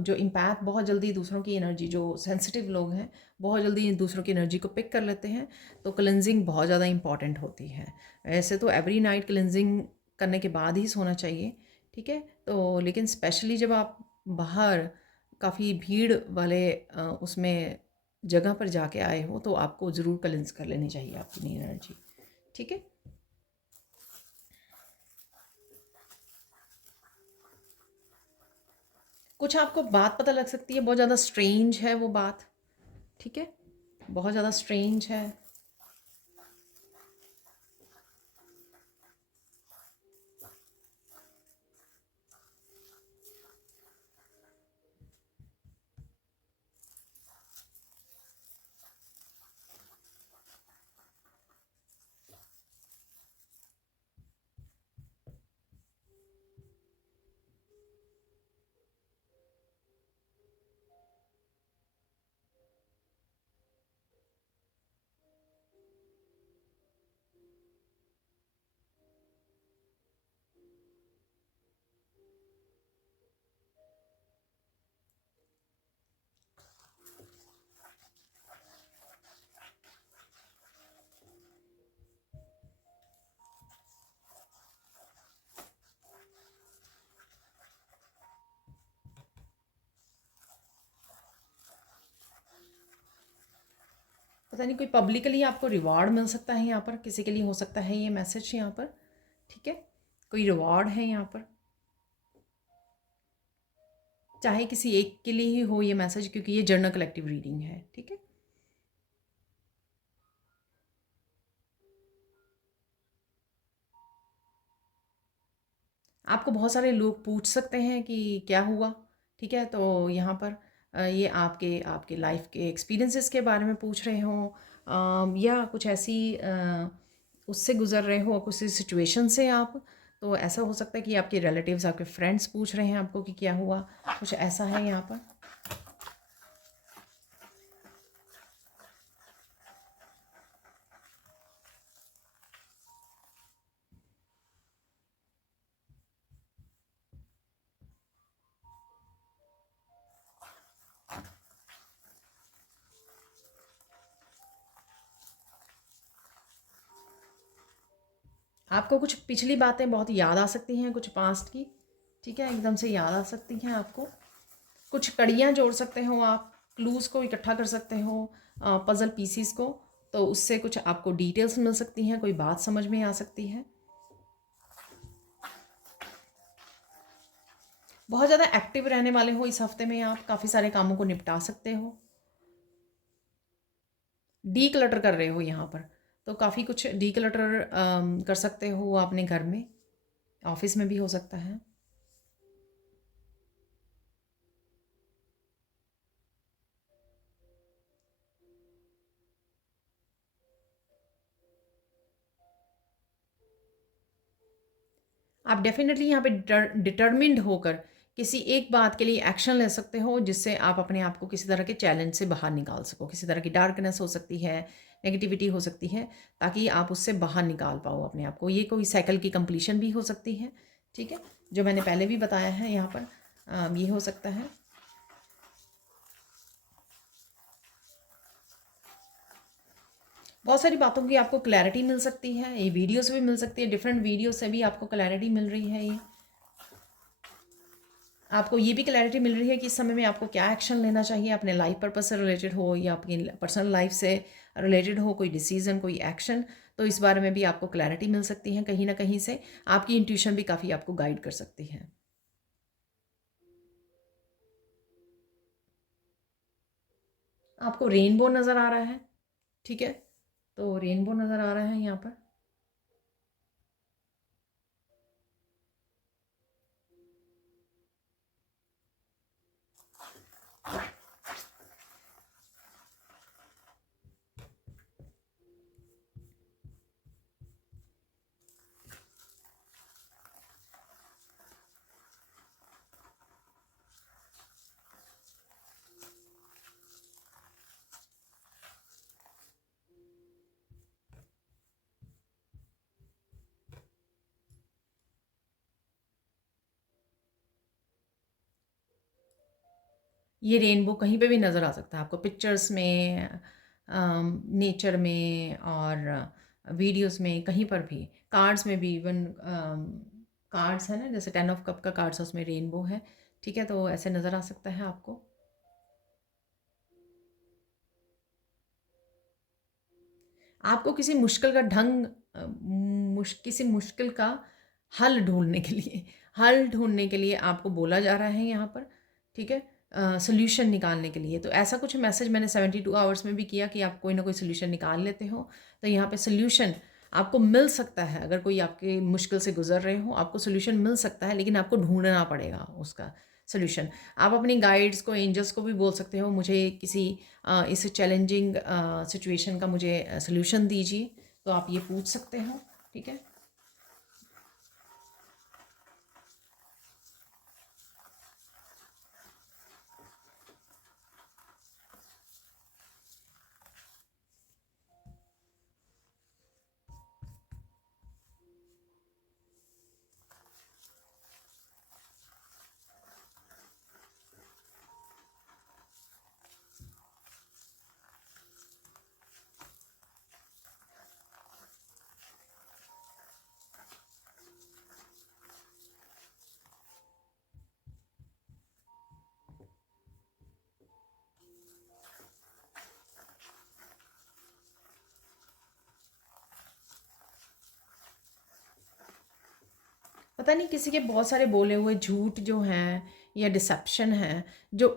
जो एम्पैथ बहुत जल्दी दूसरों की एनर्जी, जो सेंसिटिव लोग हैं, बहुत जल्दी दूसरों की एनर्जी को पिक कर लेते हैं, तो क्लेंजिंग बहुत ज़्यादा इंपॉर्टेंट होती है। ऐसे तो एवरी नाइट क्लेंजिंग करने के बाद ही सोना चाहिए, ठीक है? तो लेकिन स्पेशली जब आप बाहर काफ़ी भीड़ वाले उसमें जगह पर जाके आए हो, तो आपको ज़रूर क्लेंस कर लेनी चाहिए अपनी एनर्जी, ठीक है? कुछ आपको बात पता लग सकती है, बहुत ज़्यादा स्ट्रेंज है वो बात, ठीक है? बहुत ज़्यादा स्ट्रेंज है। पता नहीं कोई पब्लिकली आपको रिवॉर्ड मिल सकता है यहाँ पर, किसी के लिए हो सकता है ये मैसेज यहाँ पर, ठीक है? कोई रिवॉर्ड है यहाँ पर, चाहे किसी एक के लिए ही हो ये मैसेज, क्योंकि ये जर्नल कलेक्टिव रीडिंग है, ठीक है? आपको बहुत सारे लोग पूछ सकते हैं कि क्या हुआ, ठीक है? तो यहाँ पर ये आपके आपके लाइफ के एक्सपीरियंसेस के बारे में पूछ रहे हों, या कुछ ऐसी उससे गुज़र रहे हो, कुछ सिचुएशन से आप, तो ऐसा हो सकता है कि आपके रिलेटिव्स, आपके फ्रेंड्स पूछ रहे हैं आपको कि क्या हुआ, कुछ ऐसा है यहाँ पर। आपको कुछ पिछली बातें बहुत याद आ सकती हैं, कुछ पास्ट की, ठीक है? एकदम से याद आ सकती हैं आपको। कुछ कड़ियाँ जोड़ सकते हो आप, क्लूज़ को इकट्ठा कर सकते हो, पज़ल पीसीस को, तो उससे कुछ आपको डिटेल्स मिल सकती हैं, कोई बात समझ में आ सकती है। बहुत ज़्यादा एक्टिव रहने वाले हो इस हफ्ते में, आप काफ़ी सारे कामों को निपटा सकते हो। डीक्लटर कर रहे हो यहाँ पर, तो काफ़ी कुछ डीक्लटर कर सकते हो अपने घर में, ऑफिस में भी हो सकता है। आप डेफिनेटली यहाँ पे डिटर्मिन्ड होकर किसी एक बात के लिए एक्शन ले सकते हो, जिससे आप अपने आप को किसी तरह के चैलेंज से बाहर निकाल सको। किसी तरह की डार्कनेस हो सकती है, नेगेटिविटी हो सकती है, ताकि आप उससे बाहर निकाल पाओ अपने आप को। ये कोई साइकिल की कंप्लीशन भी हो सकती है, ठीक है? जो मैंने पहले भी बताया है यहाँ पर, ये हो सकता है। बहुत सारी बातों की आपको क्लैरिटी मिल सकती है, ये वीडियो से भी मिल सकती है, डिफरेंट वीडियो से भी आपको क्लैरिटी मिल रही है। ये आपको ये भी क्लैरिटी मिल रही है कि इस समय में आपको क्या एक्शन लेना चाहिए, अपने लाइफ पर्पस से रिलेटेड हो या अपनी पर्सनल लाइफ से रिलेटेड हो, कोई डिसीजन, कोई एक्शन, तो इस बारे में भी आपको क्लैरिटी मिल सकती है कहीं ना कहीं से। आपकी इंट्यूशन भी काफ़ी आपको गाइड कर सकती है। आपको रेनबो नज़र आ रहा है, ठीक है? तो रेनबो नज़र आ रहा है यहाँ पर। ये रेनबो कहीं पे भी नज़र आ सकता है आपको, पिक्चर्स में, नेचर में और वीडियोस में, कहीं पर भी, कार्ड्स में भी, इवन कार्ड्स है ना, जैसे 10 ऑफ कप का कार्ड्स है उसमें रेनबो है, ठीक है, तो ऐसे नज़र आ सकता है आपको। आपको किसी मुश्किल का किसी मुश्किल का हल ढूँढने के लिए आपको बोला जा रहा है यहाँ पर, ठीक है? सॉल्यूशन निकालने के लिए। तो ऐसा कुछ मैसेज मैंने 72 आवर्स में भी किया कि आप कोई ना कोई सॉल्यूशन निकाल लेते हो। तो यहाँ पे सॉल्यूशन आपको मिल सकता है, अगर कोई आपकी मुश्किल से गुज़र रहे हो, आपको सॉल्यूशन मिल सकता है, लेकिन आपको ढूँढना पड़ेगा उसका सॉल्यूशन। आप अपनी गाइड्स को, एंजल्स को भी बोल सकते हो, मुझे किसी इस चैलेंजिंग सिचुएशन का मुझे सॉल्यूशन दीजिए, तो आप ये पूछ सकते हो, ठीक है। पता नहीं किसी के बहुत सारे बोले हुए झूठ जो हैं या डिसेप्शन है, जो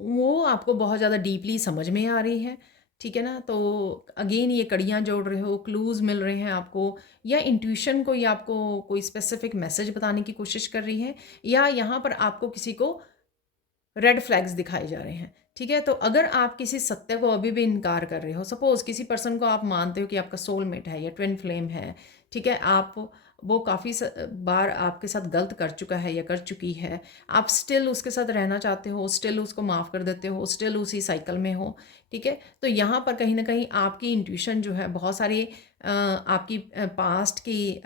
वो आपको बहुत ज़्यादा डीपली समझ में आ रही है, ठीक है ना। तो अगेन ये कड़ियाँ जोड़ रहे हो, क्लूज़ मिल रहे हैं आपको, या इंट्यूशन कोई आपको कोई स्पेसिफिक मैसेज बताने की कोशिश कर रही है, या यहाँ पर आपको किसी को रेड फ्लैग्स दिखाए जा रहे हैं, ठीक है। तो अगर आप किसी सत्य को अभी भी इनकार कर रहे हो, सपोज़ किसी पर्सन को आप मानते हो कि आपका सोलमेट है या ट्विन फ्लेम है, ठीक है, आप वो काफ़ी बार आपके साथ गलत कर चुका है या कर चुकी है, आप स्टिल उसके साथ रहना चाहते हो, स्टिल उसको माफ़ कर देते हो, स्टिल उसी साइकिल में हो, ठीक है। तो यहाँ पर कहीं ना कहीं आपकी इंट्यूशन जो है, बहुत सारी आपकी पास्ट की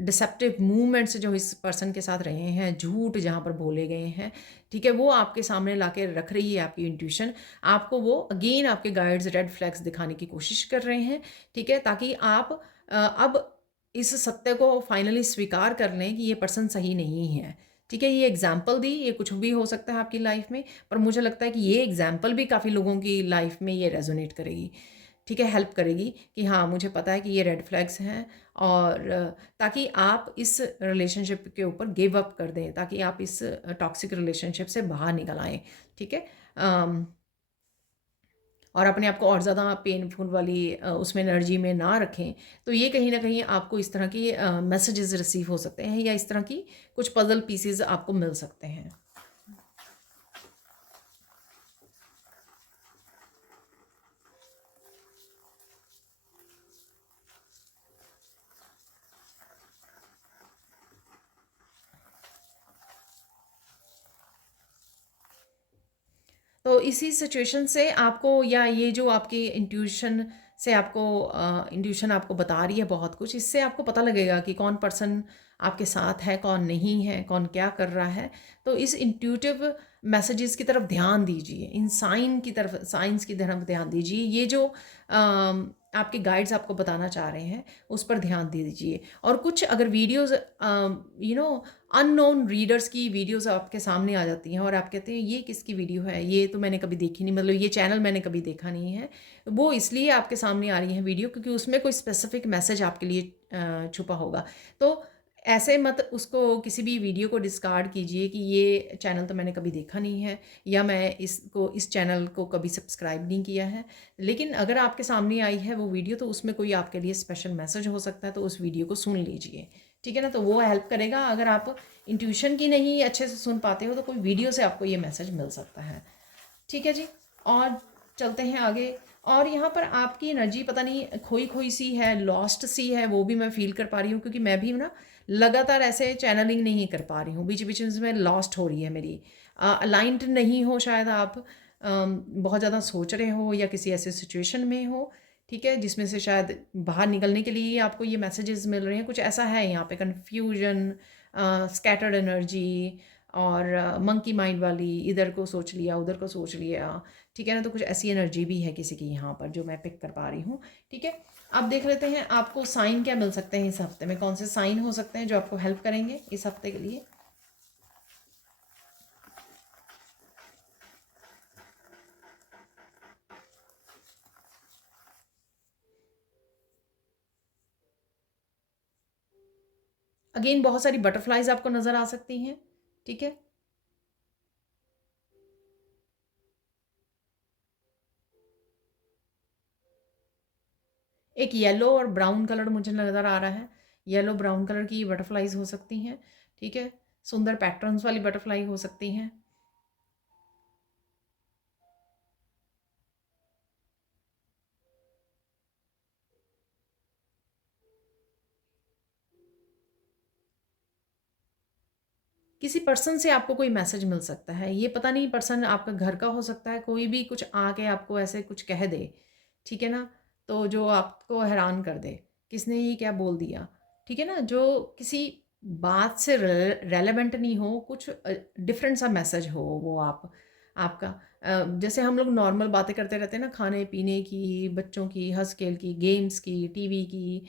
डिसेप्टिव मूवमेंट्स जो इस पर्सन के साथ रहे हैं, झूठ जहाँ पर बोले गए हैं, ठीक है, वो आपके सामने लाके रख रही है आपकी इंट्यूशन। आपको वो अगेन आपके गाइड्स रेड फ्लैग्स दिखाने की कोशिश कर रहे हैं, ठीक है, ताकि आप अब इस सत्य को फाइनली स्वीकार कर लें कि ये पर्सन सही नहीं है, ठीक है। ये एग्जाम्पल दी, ये कुछ भी हो सकता है आपकी लाइफ में, पर मुझे लगता है कि ये एग्जाम्पल भी काफ़ी लोगों की लाइफ में ये रेजोनेट करेगी, ठीक है, हेल्प करेगी कि हाँ, मुझे पता है कि ये रेड फ्लैग्स हैं, और ताकि आप इस रिलेशनशिप के ऊपर गिव अप कर दें, ताकि आप इस टॉक्सिक रिलेशनशिप से बाहर निकल आएँ, ठीक है। और अपने आप को और ज़्यादा पेनफुल वाली उसमें एनर्जी में ना रखें। तो ये कहीं न कहीं आपको इस तरह की मैसेजेस रिसीव हो सकते हैं, या इस तरह की कुछ पज़ल पीसेस आपको मिल सकते हैं। तो इसी सिचुएशन से आपको, या ये जो आपकी इंट्यूशन से आपको इंट्यूशन आपको बता रही है बहुत कुछ, इससे आपको पता लगेगा कि कौन पर्सन आपके साथ है, कौन नहीं है, कौन क्या कर रहा है। तो इस इंट्यूटिव मैसेजेस की तरफ ध्यान दीजिए, इन साइंस की तरफ ध्यान दीजिए। ये जो आपके गाइड्स आपको बताना चाह रहे हैं, उस पर ध्यान दे दीजिए। और कुछ अगर videos you know unknown readers की वीडियोस आपके सामने आ जाती हैं, और आप कहते हैं ये किसकी वीडियो है, ये तो मैंने कभी देखी नहीं, मतलब ये चैनल मैंने कभी देखा नहीं है। वो इसलिए आपके सामने आ रही है वीडियो क्योंकि उसमें कोई स्पेसिफिक मैसेज आपके लिए छुपा होगा। तो ऐसे मत उसको, किसी भी वीडियो को डिस्कार्ड कीजिए कि ये चैनल तो मैंने कभी देखा नहीं है, या मैं इस चैनल को कभी सब्सक्राइब नहीं किया है। लेकिन अगर आपके सामने आई है वो वीडियो, तो उसमें कोई आपके लिए स्पेशल मैसेज हो सकता है, तो उस वीडियो को सुन लीजिए, ठीक है ना। तो वो हेल्प करेगा। अगर आप इंट्यूशन की नहीं अच्छे से सुन पाते हो, तो कोई वीडियो से आपको ये मैसेज मिल सकता है, ठीक है जी। और चलते हैं आगे। और यहाँ पर आपकी एनर्जी पता नहीं खोई खोई सी है, लॉस्ट सी है, वो भी मैं फील कर पा रही हूँ, क्योंकि मैं भी ना लगातार ऐसे चैनलिंग नहीं कर पा रही हूँ, बीच बीच में लॉस्ट हो रही है मेरी। अलाइंड नहीं हो शायद आप, बहुत ज़्यादा सोच रहे हो, या किसी ऐसे सिचुएशन में हो, ठीक है, जिसमें से शायद बाहर निकलने के लिए आपको ये मैसेजेस मिल रहे हैं, कुछ ऐसा है यहाँ पे, कन्फ्यूजन, स्कैटर्ड एनर्जी, और मंकी माइंड वाली, इधर को सोच लिया उधर को सोच लिया, ठीक है ना। तो कुछ ऐसी एनर्जी भी है किसी की यहाँ पर जो मैं पिक कर पा रही हूँ, ठीक है। अब देख लेते हैं आपको साइन क्या मिल सकते हैं इस हफ्ते में, कौन से साइन हो सकते हैं जो आपको हेल्प करेंगे इस हफ्ते के लिए। अगेन बहुत सारी बटरफ्लाइज आपको नज़र आ सकती हैं, ठीक है। एक येलो और ब्राउन कलर मुझे नज़र आ रहा है, येलो ब्राउन कलर की बटरफ्लाइज हो सकती हैं, ठीक है। सुंदर पैटर्न्स वाली बटरफ्लाई हो सकती हैं। किसी पर्सन से आपको कोई मैसेज मिल सकता है, ये पता नहीं पर्सन आपका घर का हो सकता है, कोई भी कुछ आके आपको ऐसे कुछ कह दे, ठीक है ना। तो जो आपको हैरान कर दे, किसने ये क्या बोल दिया, ठीक है ना। जो किसी बात से रेलेवेंट नहीं हो, कुछ डिफरेंट सा मैसेज हो वो आपका। जैसे हम लोग नॉर्मल बातें करते रहते हैं ना, खाने पीने की, बच्चों की, हंस खेल की, गेम्स की, टीवी की,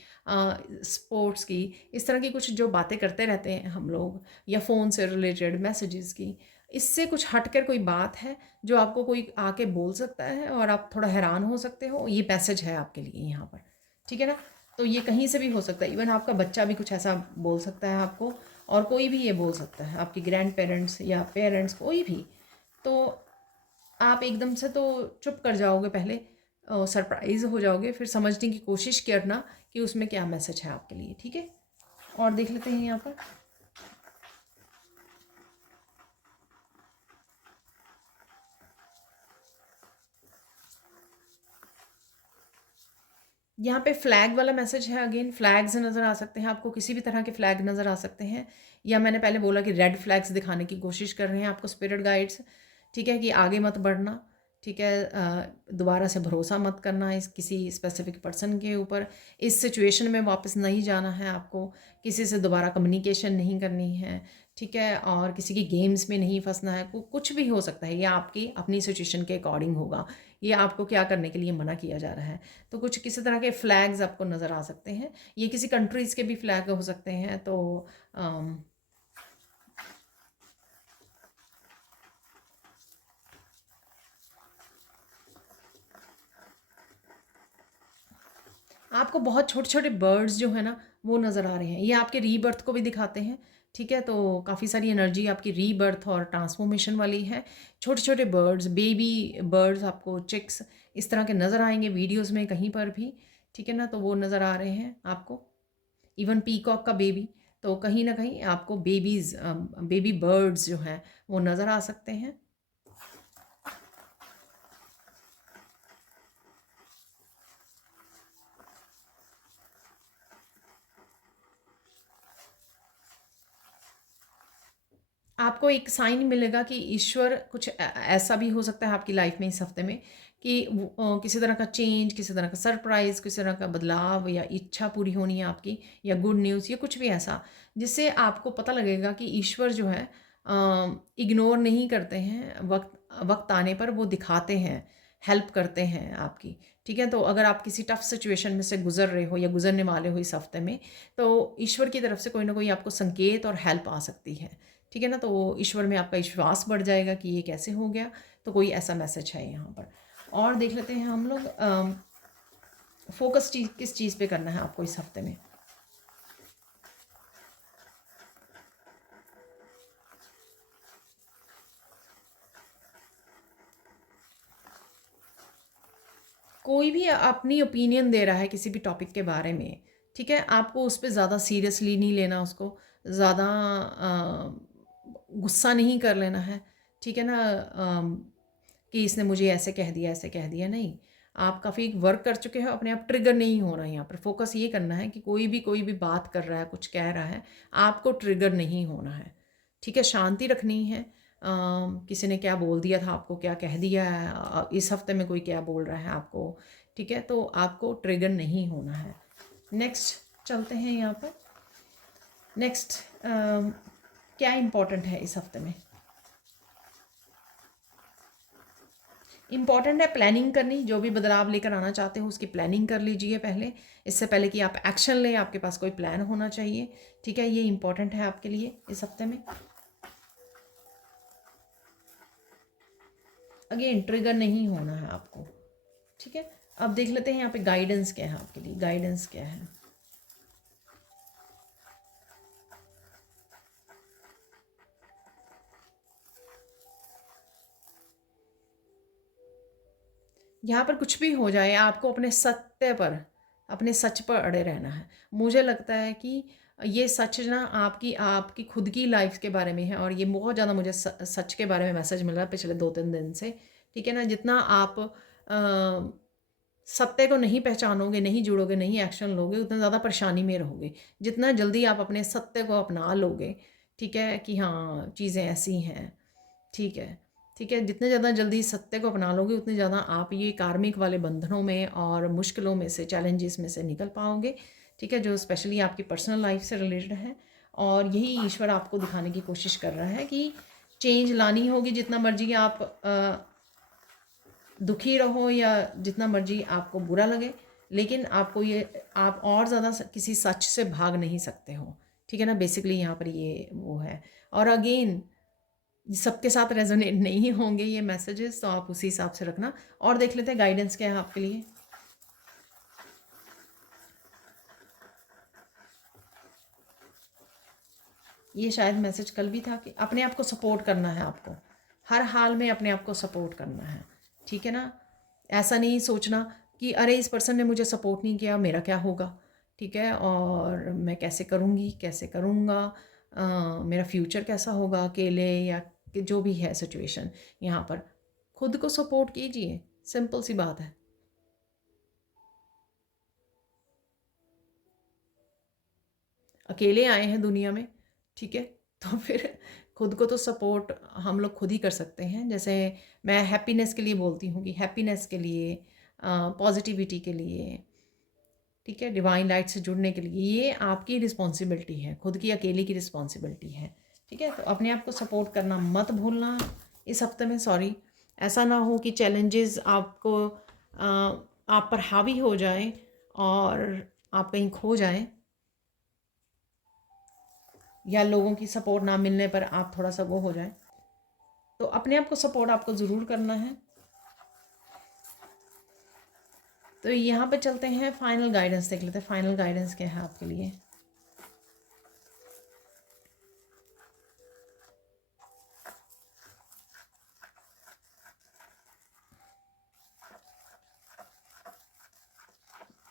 स्पोर्ट्स की, इस तरह की कुछ जो बातें करते रहते हैं हम लोग, या फ़ोन से रिलेटेड मैसेजेस की, इससे कुछ हटकर कोई बात है जो आपको कोई आके बोल सकता है और आप थोड़ा हैरान हो सकते हो, ये मैसेज है आपके लिए यहाँ पर, ठीक है ना। तो ये कहीं से भी हो सकता है, इवन आपका बच्चा भी कुछ ऐसा बोल सकता है आपको, और कोई भी ये बोल सकता है, आपके ग्रैंड पेरेंट्स या पेरेंट्स, कोई भी। तो आप एकदम से तो चुप कर जाओगे पहले, सरप्राइज़ हो जाओगे, फिर समझने की कोशिश करना कि उसमें क्या मैसेज है आपके लिए, ठीक है। और देख लेते हैं यहाँ पर। यहाँ पे फ्लैग वाला मैसेज है, अगेन फ्लैग्स नज़र आ सकते हैं आपको, किसी भी तरह के फ्लैग नज़र आ सकते हैं, या मैंने पहले बोला कि रेड फ्लैग्स दिखाने की कोशिश कर रहे हैं आपको स्पिरिट गाइड्स, ठीक है, कि आगे मत बढ़ना, ठीक है। दोबारा से भरोसा मत करना इस किसी स्पेसिफिक पर्सन के ऊपर, इस सिचुएशन में वापस नहीं जाना है आपको, किसी से दोबारा कम्युनिकेशन नहीं करनी है, ठीक है, और किसी की गेम्स में नहीं फंसना है। कुछ भी हो सकता है, ये आपकी अपनी सिचुएशन के अकॉर्डिंग होगा, ये आपको क्या करने के लिए मना किया जा रहा है। तो कुछ किसी तरह के फ्लैग्स आपको नज़र आ सकते हैं, ये किसी कंट्रीज़ के भी फ्लैग हो सकते हैं। तो अम, आपको बहुत छोटे छोटे बर्ड्स जो है ना वो नज़र आ रहे हैं, ये आपके रीबर्थ को भी दिखाते हैं, ठीक है। तो काफ़ी सारी एनर्जी आपकी रीबर्थ और ट्रांसफॉर्मेशन वाली है। छोटे छोटे बर्ड्स, बेबी बर्ड्स, आपको चिक्स इस तरह के नज़र आएंगे वीडियोस में कहीं पर भी, ठीक है ना। तो वो नज़र आ रहे हैं आपको, इवन पीकॉक का बेबी। तो कहीं ना कहीं आपको बेबी बर्ड्स जो हैं वो नज़र आ सकते हैं। आपको एक साइन मिलेगा कि ईश्वर कुछ ऐसा भी हो सकता है आपकी लाइफ में इस हफ्ते में कि किसी तरह का चेंज, किसी तरह का सरप्राइज़, किसी तरह का बदलाव या इच्छा पूरी होनी है आपकी, या गुड न्यूज़, या कुछ भी ऐसा जिससे आपको पता लगेगा कि ईश्वर जो है इग्नोर नहीं करते हैं, वक्त वक्त आने पर वो दिखाते हैं, हेल्प करते हैं आपकी, ठीक है। तो अगर आप किसी टफ सिचुएशन में से गुजर रहे हो या गुजरने वाले हो इस हफ्ते में, तो ईश्वर की तरफ से कोई ना कोई आपको संकेत और हेल्प आ सकती है, ठीक है ना। तो ईश्वर में आपका विश्वास बढ़ जाएगा कि ये कैसे हो गया। तो कोई ऐसा मैसेज है यहाँ पर। और देख लेते हैं हम लोग, फोकस किस चीज़ पे करना है आपको इस हफ्ते में। कोई भी अपनी ओपिनियन दे रहा है किसी भी टॉपिक के बारे में, ठीक है, आपको उस पर ज़्यादा सीरियसली नहीं लेना, उसको ज़्यादा गुस्सा नहीं कर लेना है, ठीक है ना। कि इसने मुझे ऐसे कह दिया, ऐसे कह दिया, नहीं। आप काफ़ी वर्क कर चुके हो, अपने आप ट्रिगर नहीं हो रहा है यहाँ पर। फोकस ये करना है कि कोई भी बात कर रहा है, कुछ कह रहा है, आपको ट्रिगर नहीं होना है, ठीक है। शांति रखनी है। किसी ने क्या बोल दिया था आपको, क्या कह दिया है, इस हफ्ते में कोई क्या बोल रहा है आपको, ठीक है। तो आपको ट्रिगर नहीं होना है। नेक्स्ट चलते हैं यहाँ पर। नेक्स्ट क्या इम्पोर्टेंट है इस हफ्ते में? इम्पॉर्टेंट है प्लानिंग करनी, जो भी बदलाव लेकर आना चाहते हो उसकी प्लानिंग कर लीजिए पहले, इससे पहले कि आप एक्शन लें आपके पास कोई प्लान होना चाहिए। ठीक है, ये इम्पॉर्टेंट है आपके लिए इस हफ्ते में। अगेन ट्रिगर नहीं होना है आपको। ठीक है, अब देख लेते हैं यहाँ पे गाइडेंस क्या है आपके लिए, गाइडेंस क्या है। यहाँ पर कुछ भी हो जाए आपको अपने सत्य पर, अपने सच पर अड़े रहना है। मुझे लगता है कि ये सच ना आपकी आपकी खुद की लाइफ के बारे में है, और ये बहुत ज़्यादा मुझे सच के बारे में मैसेज मिल रहा है पिछले 2-3 दिन से। ठीक है ना, जितना आप सत्य को नहीं पहचानोगे, नहीं जुड़ोगे, नहीं एक्शन लोगे, उतना ज़्यादा परेशानी में रहोगे। जितना जल्दी आप अपने सत्य को अपना लोगे, ठीक है, कि हाँ चीज़ें ऐसी हैं, ठीक है, ठीक है, जितने ज़्यादा जल्दी सत्य को अपना लोगे उतने ज़्यादा आप ये कार्मिक वाले बंधनों में और मुश्किलों में से, चैलेंजेस में से निकल पाओगे। ठीक है, जो स्पेशली आपकी पर्सनल लाइफ से रिलेटेड है, और यही ईश्वर आपको दिखाने की कोशिश कर रहा है कि चेंज लानी होगी। जितना मर्जी आप दुखी रहो या जितना मर्जी आपको बुरा लगे, लेकिन आपको ये, आप और ज़्यादा किसी सच से भाग नहीं सकते हो। ठीक है ना, बेसिकली यहाँ पर ये वो है। और अगेन सबके साथ रेजोनेट नहीं होंगे ये मैसेजेस, तो आप उसी हिसाब से रखना। और देख लेते हैं गाइडेंस क्या है आपके लिए। ये शायद मैसेज कल भी था कि अपने आप को सपोर्ट करना है आपको, हर हाल में अपने आप को सपोर्ट करना है। ठीक है ना, ऐसा नहीं सोचना कि अरे इस पर्सन ने मुझे सपोर्ट नहीं किया, मेरा क्या होगा। ठीक है, और मैं कैसे करूँगी, कैसे करूँगा, मेरा फ्यूचर कैसा होगा अकेले, या कि जो भी है सिचुएशन, यहाँ पर खुद को सपोर्ट कीजिए, सिंपल सी बात है। अकेले आए हैं दुनिया में, ठीक है, तो फिर खुद को तो सपोर्ट हम लोग खुद ही कर सकते हैं। जैसे मैं हैप्पीनेस के लिए बोलती हूँ कि हैप्पीनेस के लिए, पॉजिटिविटी के लिए, ठीक है, डिवाइन लाइट से जुड़ने के लिए, ये आपकी रिस्पॉन्सिबिलिटी है, खुद की अकेले की रिस्पॉन्सिबिलिटी है। ठीक है, तो अपने आप को सपोर्ट करना मत भूलना इस हफ्ते में। सॉरी, ऐसा ना हो कि चैलेंजेस आपको आप पर हावी हो जाएं और आप कहीं खो जाएं, या लोगों की सपोर्ट ना मिलने पर आप थोड़ा सा वो हो जाए। तो अपने आप को सपोर्ट आपको ज़रूर करना है। तो यहाँ पे चलते हैं, फाइनल गाइडेंस देख लेते हैं, फाइनल गाइडेंस क्या है आपके लिए।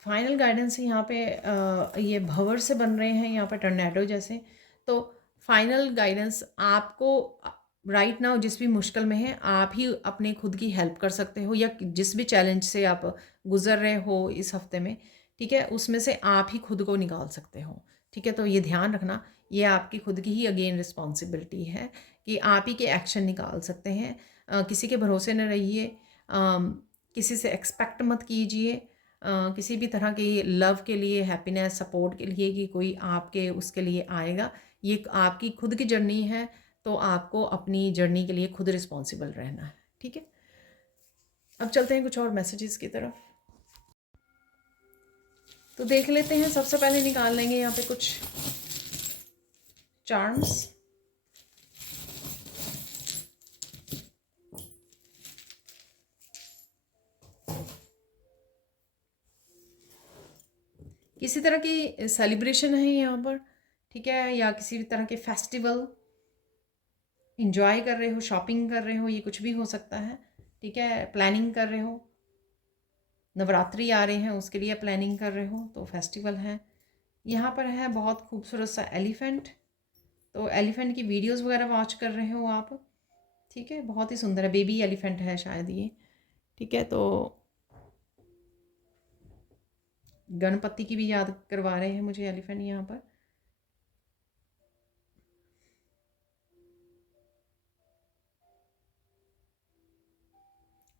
फाइनल गाइडेंस यहाँ पे ये भंवर से बन रहे हैं यहाँ पे, टर्नेडो जैसे। तो फाइनल गाइडेंस आपको राइट नाउ जिस भी मुश्किल में है, आप ही अपने खुद की हेल्प कर सकते हो, या जिस भी चैलेंज से आप गुजर रहे हो इस हफ्ते में, ठीक है, उसमें से आप ही खुद को निकाल सकते हो। ठीक है, तो ये ध्यान रखना, ये आपकी खुद की ही अगेन रिस्पॉन्सिबिलिटी है कि आप ही के एक्शन निकाल सकते हैं। किसी के भरोसे न रहिए, किसी से एक्सपेक्ट मत कीजिए किसी भी तरह की लव के लिए, हैप्पीनेस, सपोर्ट के लिए कि कोई आपके उसके लिए आएगा। ये आपकी खुद की जर्नी है, तो आपको अपनी जर्नी के लिए खुद रिस्पॉन्सिबल रहना है। ठीक है, अब चलते हैं कुछ और मैसेजेस की तरफ। तो देख लेते हैं, सबसे पहले निकाल लेंगे यहाँ पे कुछ चार्म्स। किसी तरह की सेलिब्रेशन है यहाँ पर, ठीक है, या किसी भी तरह के फेस्टिवल इंजॉय कर रहे हो, शॉपिंग कर रहे हो, ये कुछ भी हो सकता है। ठीक है, प्लानिंग कर रहे हो, नवरात्रि आ रहे हैं उसके लिए प्लानिंग कर रहे हो, तो फेस्टिवल है। यहाँ पर है बहुत खूबसूरत सा एलिफेंट, तो एलिफेंट की वीडियोस वगैरह वॉच कर रहे हो आप। ठीक है, बहुत ही सुंदर है, बेबी एलिफेंट है शायद ये। ठीक है, तो गणपति की भी याद करवा रहे हैं मुझे एलिफेंट यहाँ पर।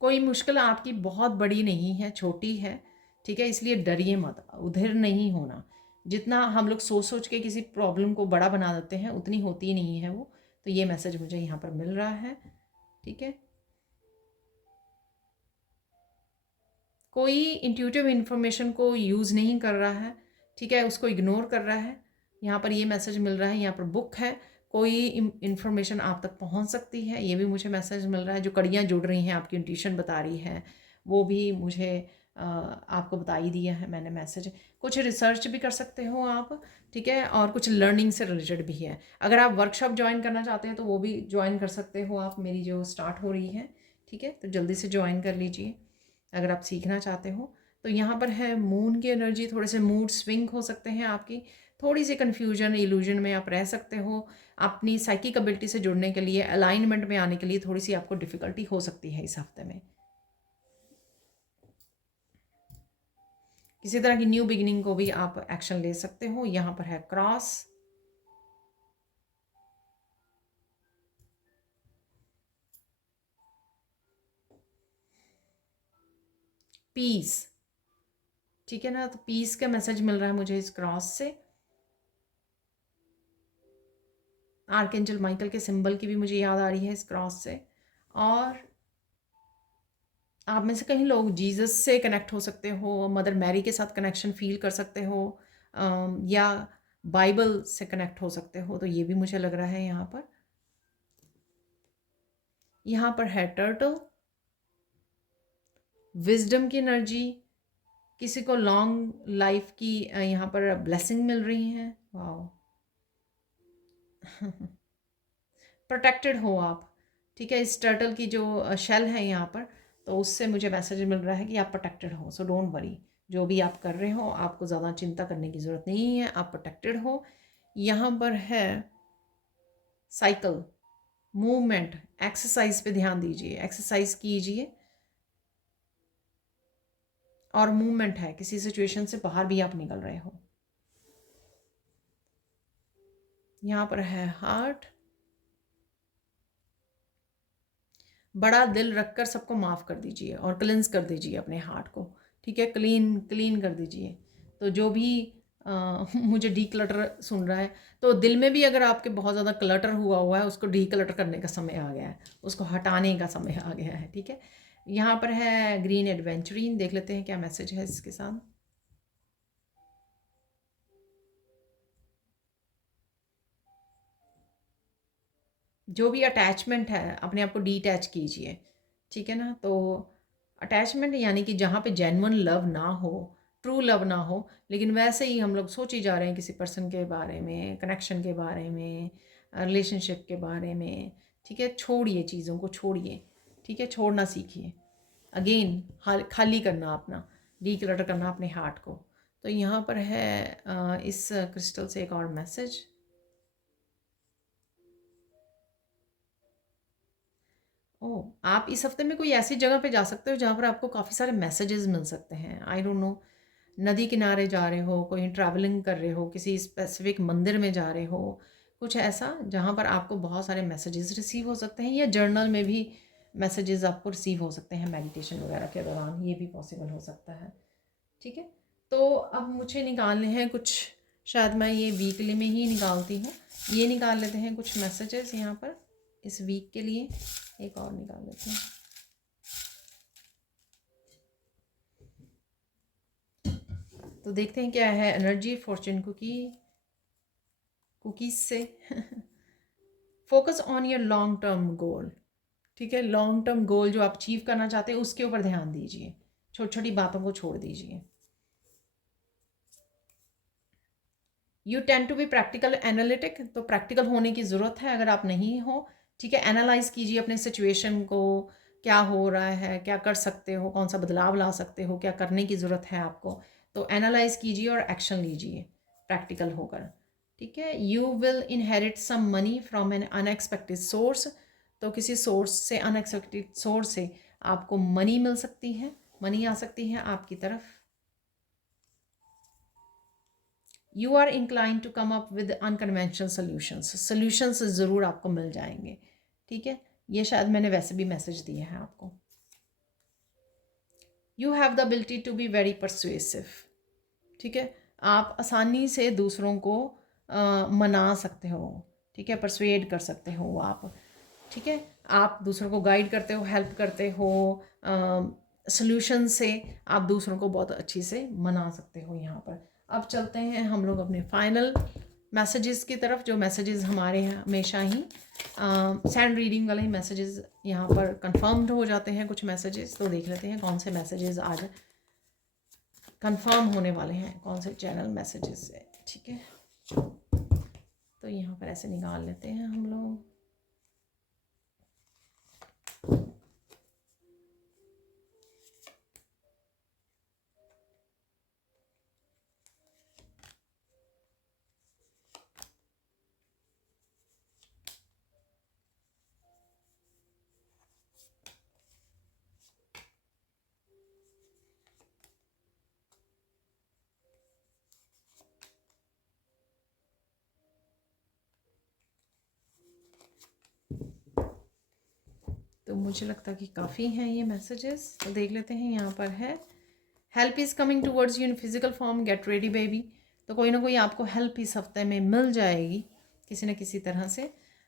कोई मुश्किल आपकी बहुत बड़ी नहीं है, छोटी है। ठीक है, इसलिए डरिए मत, उधर नहीं होना। जितना हम लोग सोच सोच के किसी प्रॉब्लम को बड़ा बना देते हैं उतनी होती ही नहीं है वो। तो ये मैसेज मुझे यहाँ पर मिल रहा है। ठीक है, कोई इंट्यूटिव इन्फॉर्मेशन को यूज़ नहीं कर रहा है, ठीक है, उसको इग्नोर कर रहा है। यहाँ पर ये मैसेज मिल रहा है, यहाँ पर बुक है, कोई इन्फॉर्मेशन आप तक पहुँच सकती है, ये भी मुझे मैसेज मिल रहा है। जो कड़ियाँ जुड़ रही हैं, आपकी इंट्यूशन बता रही है, वो भी मुझे आपको बता ही दिया है मैंने मैसेज। कुछ रिसर्च भी कर सकते हो आप, ठीक है, और कुछ लर्निंग से रिलेटेड भी है। अगर आप वर्कशॉप ज्वाइन करना चाहते हैं तो वो भी ज्वाइन कर सकते हो आप, मेरी जो स्टार्ट हो रही है। ठीक है, तो जल्दी से ज्वाइन कर लीजिए अगर आप सीखना चाहते हो। तो यहाँ पर है मून की एनर्जी, थोड़े से मूड स्विंग हो सकते हैं आपकी, थोड़ी सी कन्फ्यूजन इल्यूजन में आप रह सकते हो। अपनी साइकिक एबिलिटी से जुड़ने के लिए, अलाइनमेंट में आने के लिए थोड़ी सी आपको डिफ़िकल्टी हो सकती है इस हफ्ते में। किसी तरह की न्यू बिगिनिंग को भी आप एक्शन ले सकते हो। यहाँ पर है क्रॉस, पीस, ठीक है ना, तो पीस का मैसेज मिल रहा है मुझे इस क्रॉस से। आर्कएंजल माइकल के सिंबल की भी मुझे याद आ रही है इस क्रॉस से। और आप में से कई लोग जीसस से कनेक्ट हो सकते हो, मदर मैरी के साथ कनेक्शन फील कर सकते हो, या बाइबल से कनेक्ट हो सकते हो। तो ये भी मुझे लग रहा है यहाँ पर। यहाँ पर है टर्टल, विजडम की एनर्जी, किसी को लॉन्ग लाइफ की यहाँ पर ब्लेसिंग मिल रही है। वाओ प्रोटेक्टेड हो आप, ठीक है, इस टर्टल की जो शेल है यहाँ पर, तो उससे मुझे मैसेज मिल रहा है कि आप प्रोटेक्टेड हो। सो डोंट वरी, जो भी आप कर रहे हो आपको ज़्यादा चिंता करने की ज़रूरत नहीं है, आप प्रोटेक्टेड हो। यहाँ पर है साइकिल, मूवमेंट, एक्सरसाइज पे ध्यान दीजिए, एक्सरसाइज कीजिए। और मूवमेंट है, किसी सिचुएशन से बाहर भी आप निकल रहे हो। यहाँ पर है हार्ट, बड़ा दिल रखकर सबको माफ़ कर दीजिए और क्लिनस कर दीजिए अपने हार्ट को। ठीक है, क्लीन क्लीन कर दीजिए। तो जो भी मुझे डी क्लटर सुन रहा है, तो दिल में भी अगर आपके बहुत ज़्यादा क्लटर हुआ है, उसको डी क्लटर करने का समय आ गया है, उसको हटाने का समय आ गया है। ठीक है, यहाँ पर है ग्रीन एडवेंचरिन, देख लेते हैं क्या मैसेज है इसके साथ। जो भी अटैचमेंट है अपने आप को डीटैच कीजिए। ठीक है ना, तो अटैचमेंट यानी कि जहाँ पे जेन्युइन लव ना हो, ट्रू लव ना हो, लेकिन वैसे ही हम लोग सोची जा रहे हैं किसी पर्सन के बारे में, कनेक्शन के बारे में, रिलेशनशिप के बारे में। ठीक है, छोड़िए चीज़ों को, छोड़िए। ठीक है, छोड़ना सीखिए। अगेन खाली करना अपना, डीक्लटर करना अपने हार्ट को। तो यहाँ पर है इस क्रिस्टल से एक और मैसेज। ओह! आप इस हफ्ते में कोई ऐसी जगह पे जा सकते हो जहाँ पर आपको काफ़ी सारे मैसेजेस मिल सकते हैं। आई डोंट नो, नदी किनारे जा रहे हो, कहीं ट्रैवलिंग कर रहे हो, किसी स्पेसिफिक मंदिर में जा रहे हो, कुछ ऐसा जहाँ पर आपको बहुत सारे मैसेजेस रिसीव हो सकते हैं, या जर्नल में भी मैसेजेस आपको रिसीव हो सकते हैं मेडिटेशन वगैरह के दौरान, ये भी पॉसिबल हो सकता है। ठीक है, तो अब मुझे निकालने हैं कुछ, शायद मैं ये वीकली में ही निकालती हूँ। ये निकाल लेते हैं कुछ मैसेजेस यहाँ पर इस वीक के लिए, एक और निकाल लेते हैं। तो देखते हैं क्या है एनर्जी फॉर्चून कुकीज से। Focus on your long term goal. ठीक है, लॉन्ग टर्म गोल जो आप अचीव करना चाहते हैं उसके ऊपर ध्यान दीजिए, छोटी छोटी बातों को छोड़ दीजिए। You tend to be practical analytic, तो प्रैक्टिकल होने की ज़रूरत है अगर आप नहीं हो। ठीक है, एनालाइज कीजिए अपने सिचुएशन को, क्या हो रहा है, क्या कर सकते हो, कौन सा बदलाव ला सकते हो, क्या करने की ज़रूरत है आपको। तो एनालाइज कीजिए और एक्शन लीजिए प्रैक्टिकल होकर। ठीक है, you will inherit some money from an unexpected source, तो किसी सोर्स से, अनएक्सपेक्टेड सोर्स से आपको मनी मिल सकती है, मनी आ सकती है आपकी तरफ। You are incline to come up with unconventional solutions, solutions ज़रूर आपको मिल जाएंगे। ठीक है, ये शायद मैंने वैसे भी मैसेज दिए हैं आपको। You have the ability to be very persuasive. ठीक है, आप आसानी से दूसरों को मना सकते हो, ठीक है, परसुएड कर सकते हो आप, ठीक है। आप दूसरों को गाइड करते हो, हेल्प करते हो, सॉल्यूशन से आप दूसरों को बहुत अच्छी से मना सकते हो यहाँ पर। अब चलते हैं हम लोग अपने फाइनल मैसेजेस की तरफ, जो मैसेजेस हमारे यहाँ हमेशा ही सैंड रीडिंग वाले ही मैसेजेस यहाँ पर कंफर्म्ड हो जाते हैं कुछ मैसेजेस। तो देख लेते हैं कौन से मैसेजेस आज कंफर्म होने वाले हैं, कौन से चैनल मैसेजेस से, ठीक है। तो यहाँ पर ऐसे निकाल लेते हैं हम लोग। तो मुझे लगता है कि काफ़ी हैं ये मैसेजेस, तो देख लेते हैं। यहाँ पर है help is coming towards you in physical form, get ready baby. तो कोई ना कोई आपको हेल्प इस हफ्ते में मिल जाएगी किसी न किसी तरह से।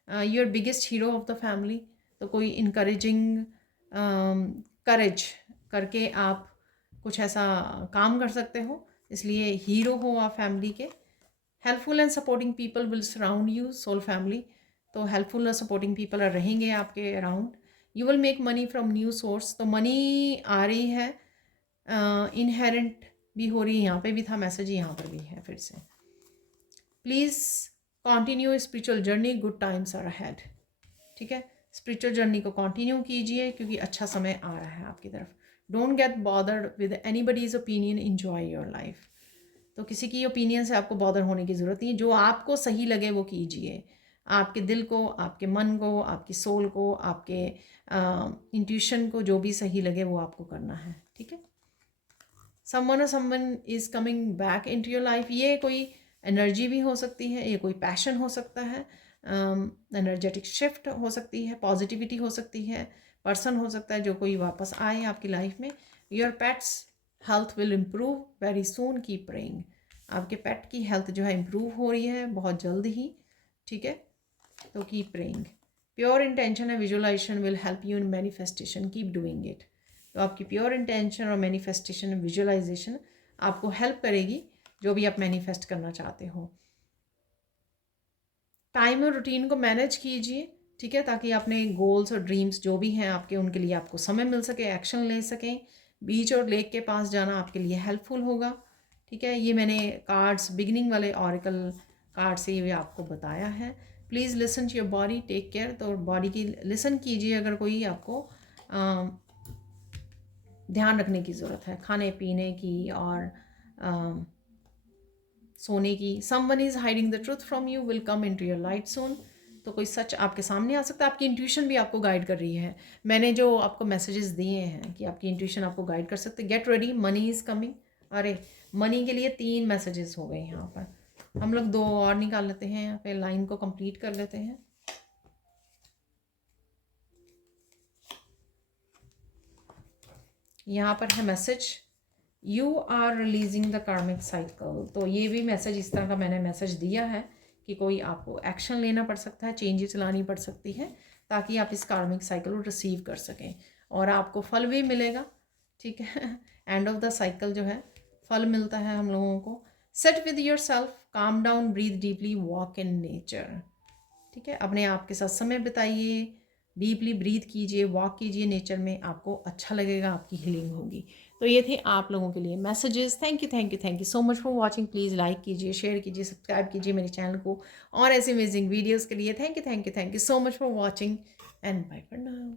You're biggest hero of the family, तो कोई इनकरेजिंग करेज करके आप कुछ ऐसा काम कर सकते हो, इसलिए हीरो हो आप फैमिली के। Helpful and supporting people will surround you, soul family. तो हेल्पफुल और सपोर्टिंग पीपल रहेंगे आपके around. You will make money from new source, तो मनी आ रही है, इनहेरेंट भी हो रही है। यहाँ पे भी था मैसेज, यहाँ पर भी है फिर से। Please continue spiritual journey, good times are ahead, ठीक है। स्पिरिचुअल जर्नी को कंटिन्यू कीजिए क्योंकि अच्छा समय आ रहा है आपकी तरफ। Don't get bothered with anybody's opinion, enjoy your life. तो किसी की ओपिनियन से आपको बॉदर होने की ज़रूरत नहीं, जो आपको सही लगे वो कीजिए। आपके दिल को, आपके मन को, आपकी सोल को, आपके इंट्यूशन को जो भी सही लगे वो आपको करना है, ठीक है। समवन और someone is coming back into your life, ये कोई एनर्जी भी हो सकती है, ये कोई पैशन हो सकता है, एनर्जेटिक शिफ्ट हो सकती है, पॉजिटिविटी हो सकती है, पर्सन हो सकता है जो कोई वापस आए आपकी लाइफ में। Your pets health will improve very soon, keep praying. आपके पेट की हेल्थ जो है इम्प्रूव हो रही है बहुत जल्द ही, ठीक है। तो कीप प्रेइंग। प्योर इंटेंशन है visualisation will help you in manifestation, keep doing it. तो आपकी प्योर इंटेंशन और मैनिफेस्टेशन, विजुअलाइजेशन आपको हेल्प करेगी जो भी आप मैनिफेस्ट करना चाहते हो। टाइम और रूटीन को मैनेज कीजिए, ठीक है, ताकि अपने गोल्स और ड्रीम्स जो भी हैं आपके, उनके लिए आपको समय मिल सके, एक्शन ले सकें। बीच और लेक के पास जाना आपके लिए हेल्पफुल होगा, ठीक है। ये मैंने कार्ड्स बिगिनिंग वाले ऑरिकल कार्ड से ये आपको बताया है। Please listen to your body, take care. तो बॉडी की लिसन कीजिए अगर कोई आपको ध्यान रखने की ज़रूरत है, खाने पीने की और सोने की। Someone is hiding the truth from you, will come into your light soon. तो कोई सच आपके सामने आ सकता है, आपकी इंट्यूशन भी आपको गाइड कर रही है। मैंने जो आपको मैसेजेस दिए हैं कि आपकी इंट्यूशन आपको गाइड कर सकते। Get ready, money is coming. अरे मनी के लिए 3 मैसेजेस हो गए यहाँ पर। हम लोग 2 और निकाल लेते हैं, यहाँ पे लाइन को कंप्लीट कर लेते हैं। यहाँ पर है message, you are releasing the karmic cycle. तो ये भी मैसेज इस तरह का मैंने मैसेज दिया है कि कोई आपको एक्शन लेना पड़ सकता है, चेंजेस लानी पड़ सकती है ताकि आप इस कार्मिक साइकिल को रिसीव कर सकें और आपको फल भी मिलेगा, ठीक है। एंड ऑफ द साइकिल जो है फल मिलता है हम लोगों को। Sit with yourself, calm down, breathe deeply, walk in nature, ठीक है। अपने आप के साथ समय बिताइए, डीपली ब्रीथ कीजिए, वॉक कीजिए नेचर में, आपको अच्छा लगेगा, आपकी हीलिंग होगी। तो ये थे आप लोगों के लिए messages. Thank you thank you thank you so much for watching. Please like कीजिए, शेयर कीजिए, सब्सक्राइब कीजिए मेरे चैनल को और ऐसे अमेजिंग वीडियोज़ के लिए। Thank you so much for watching and bye for now.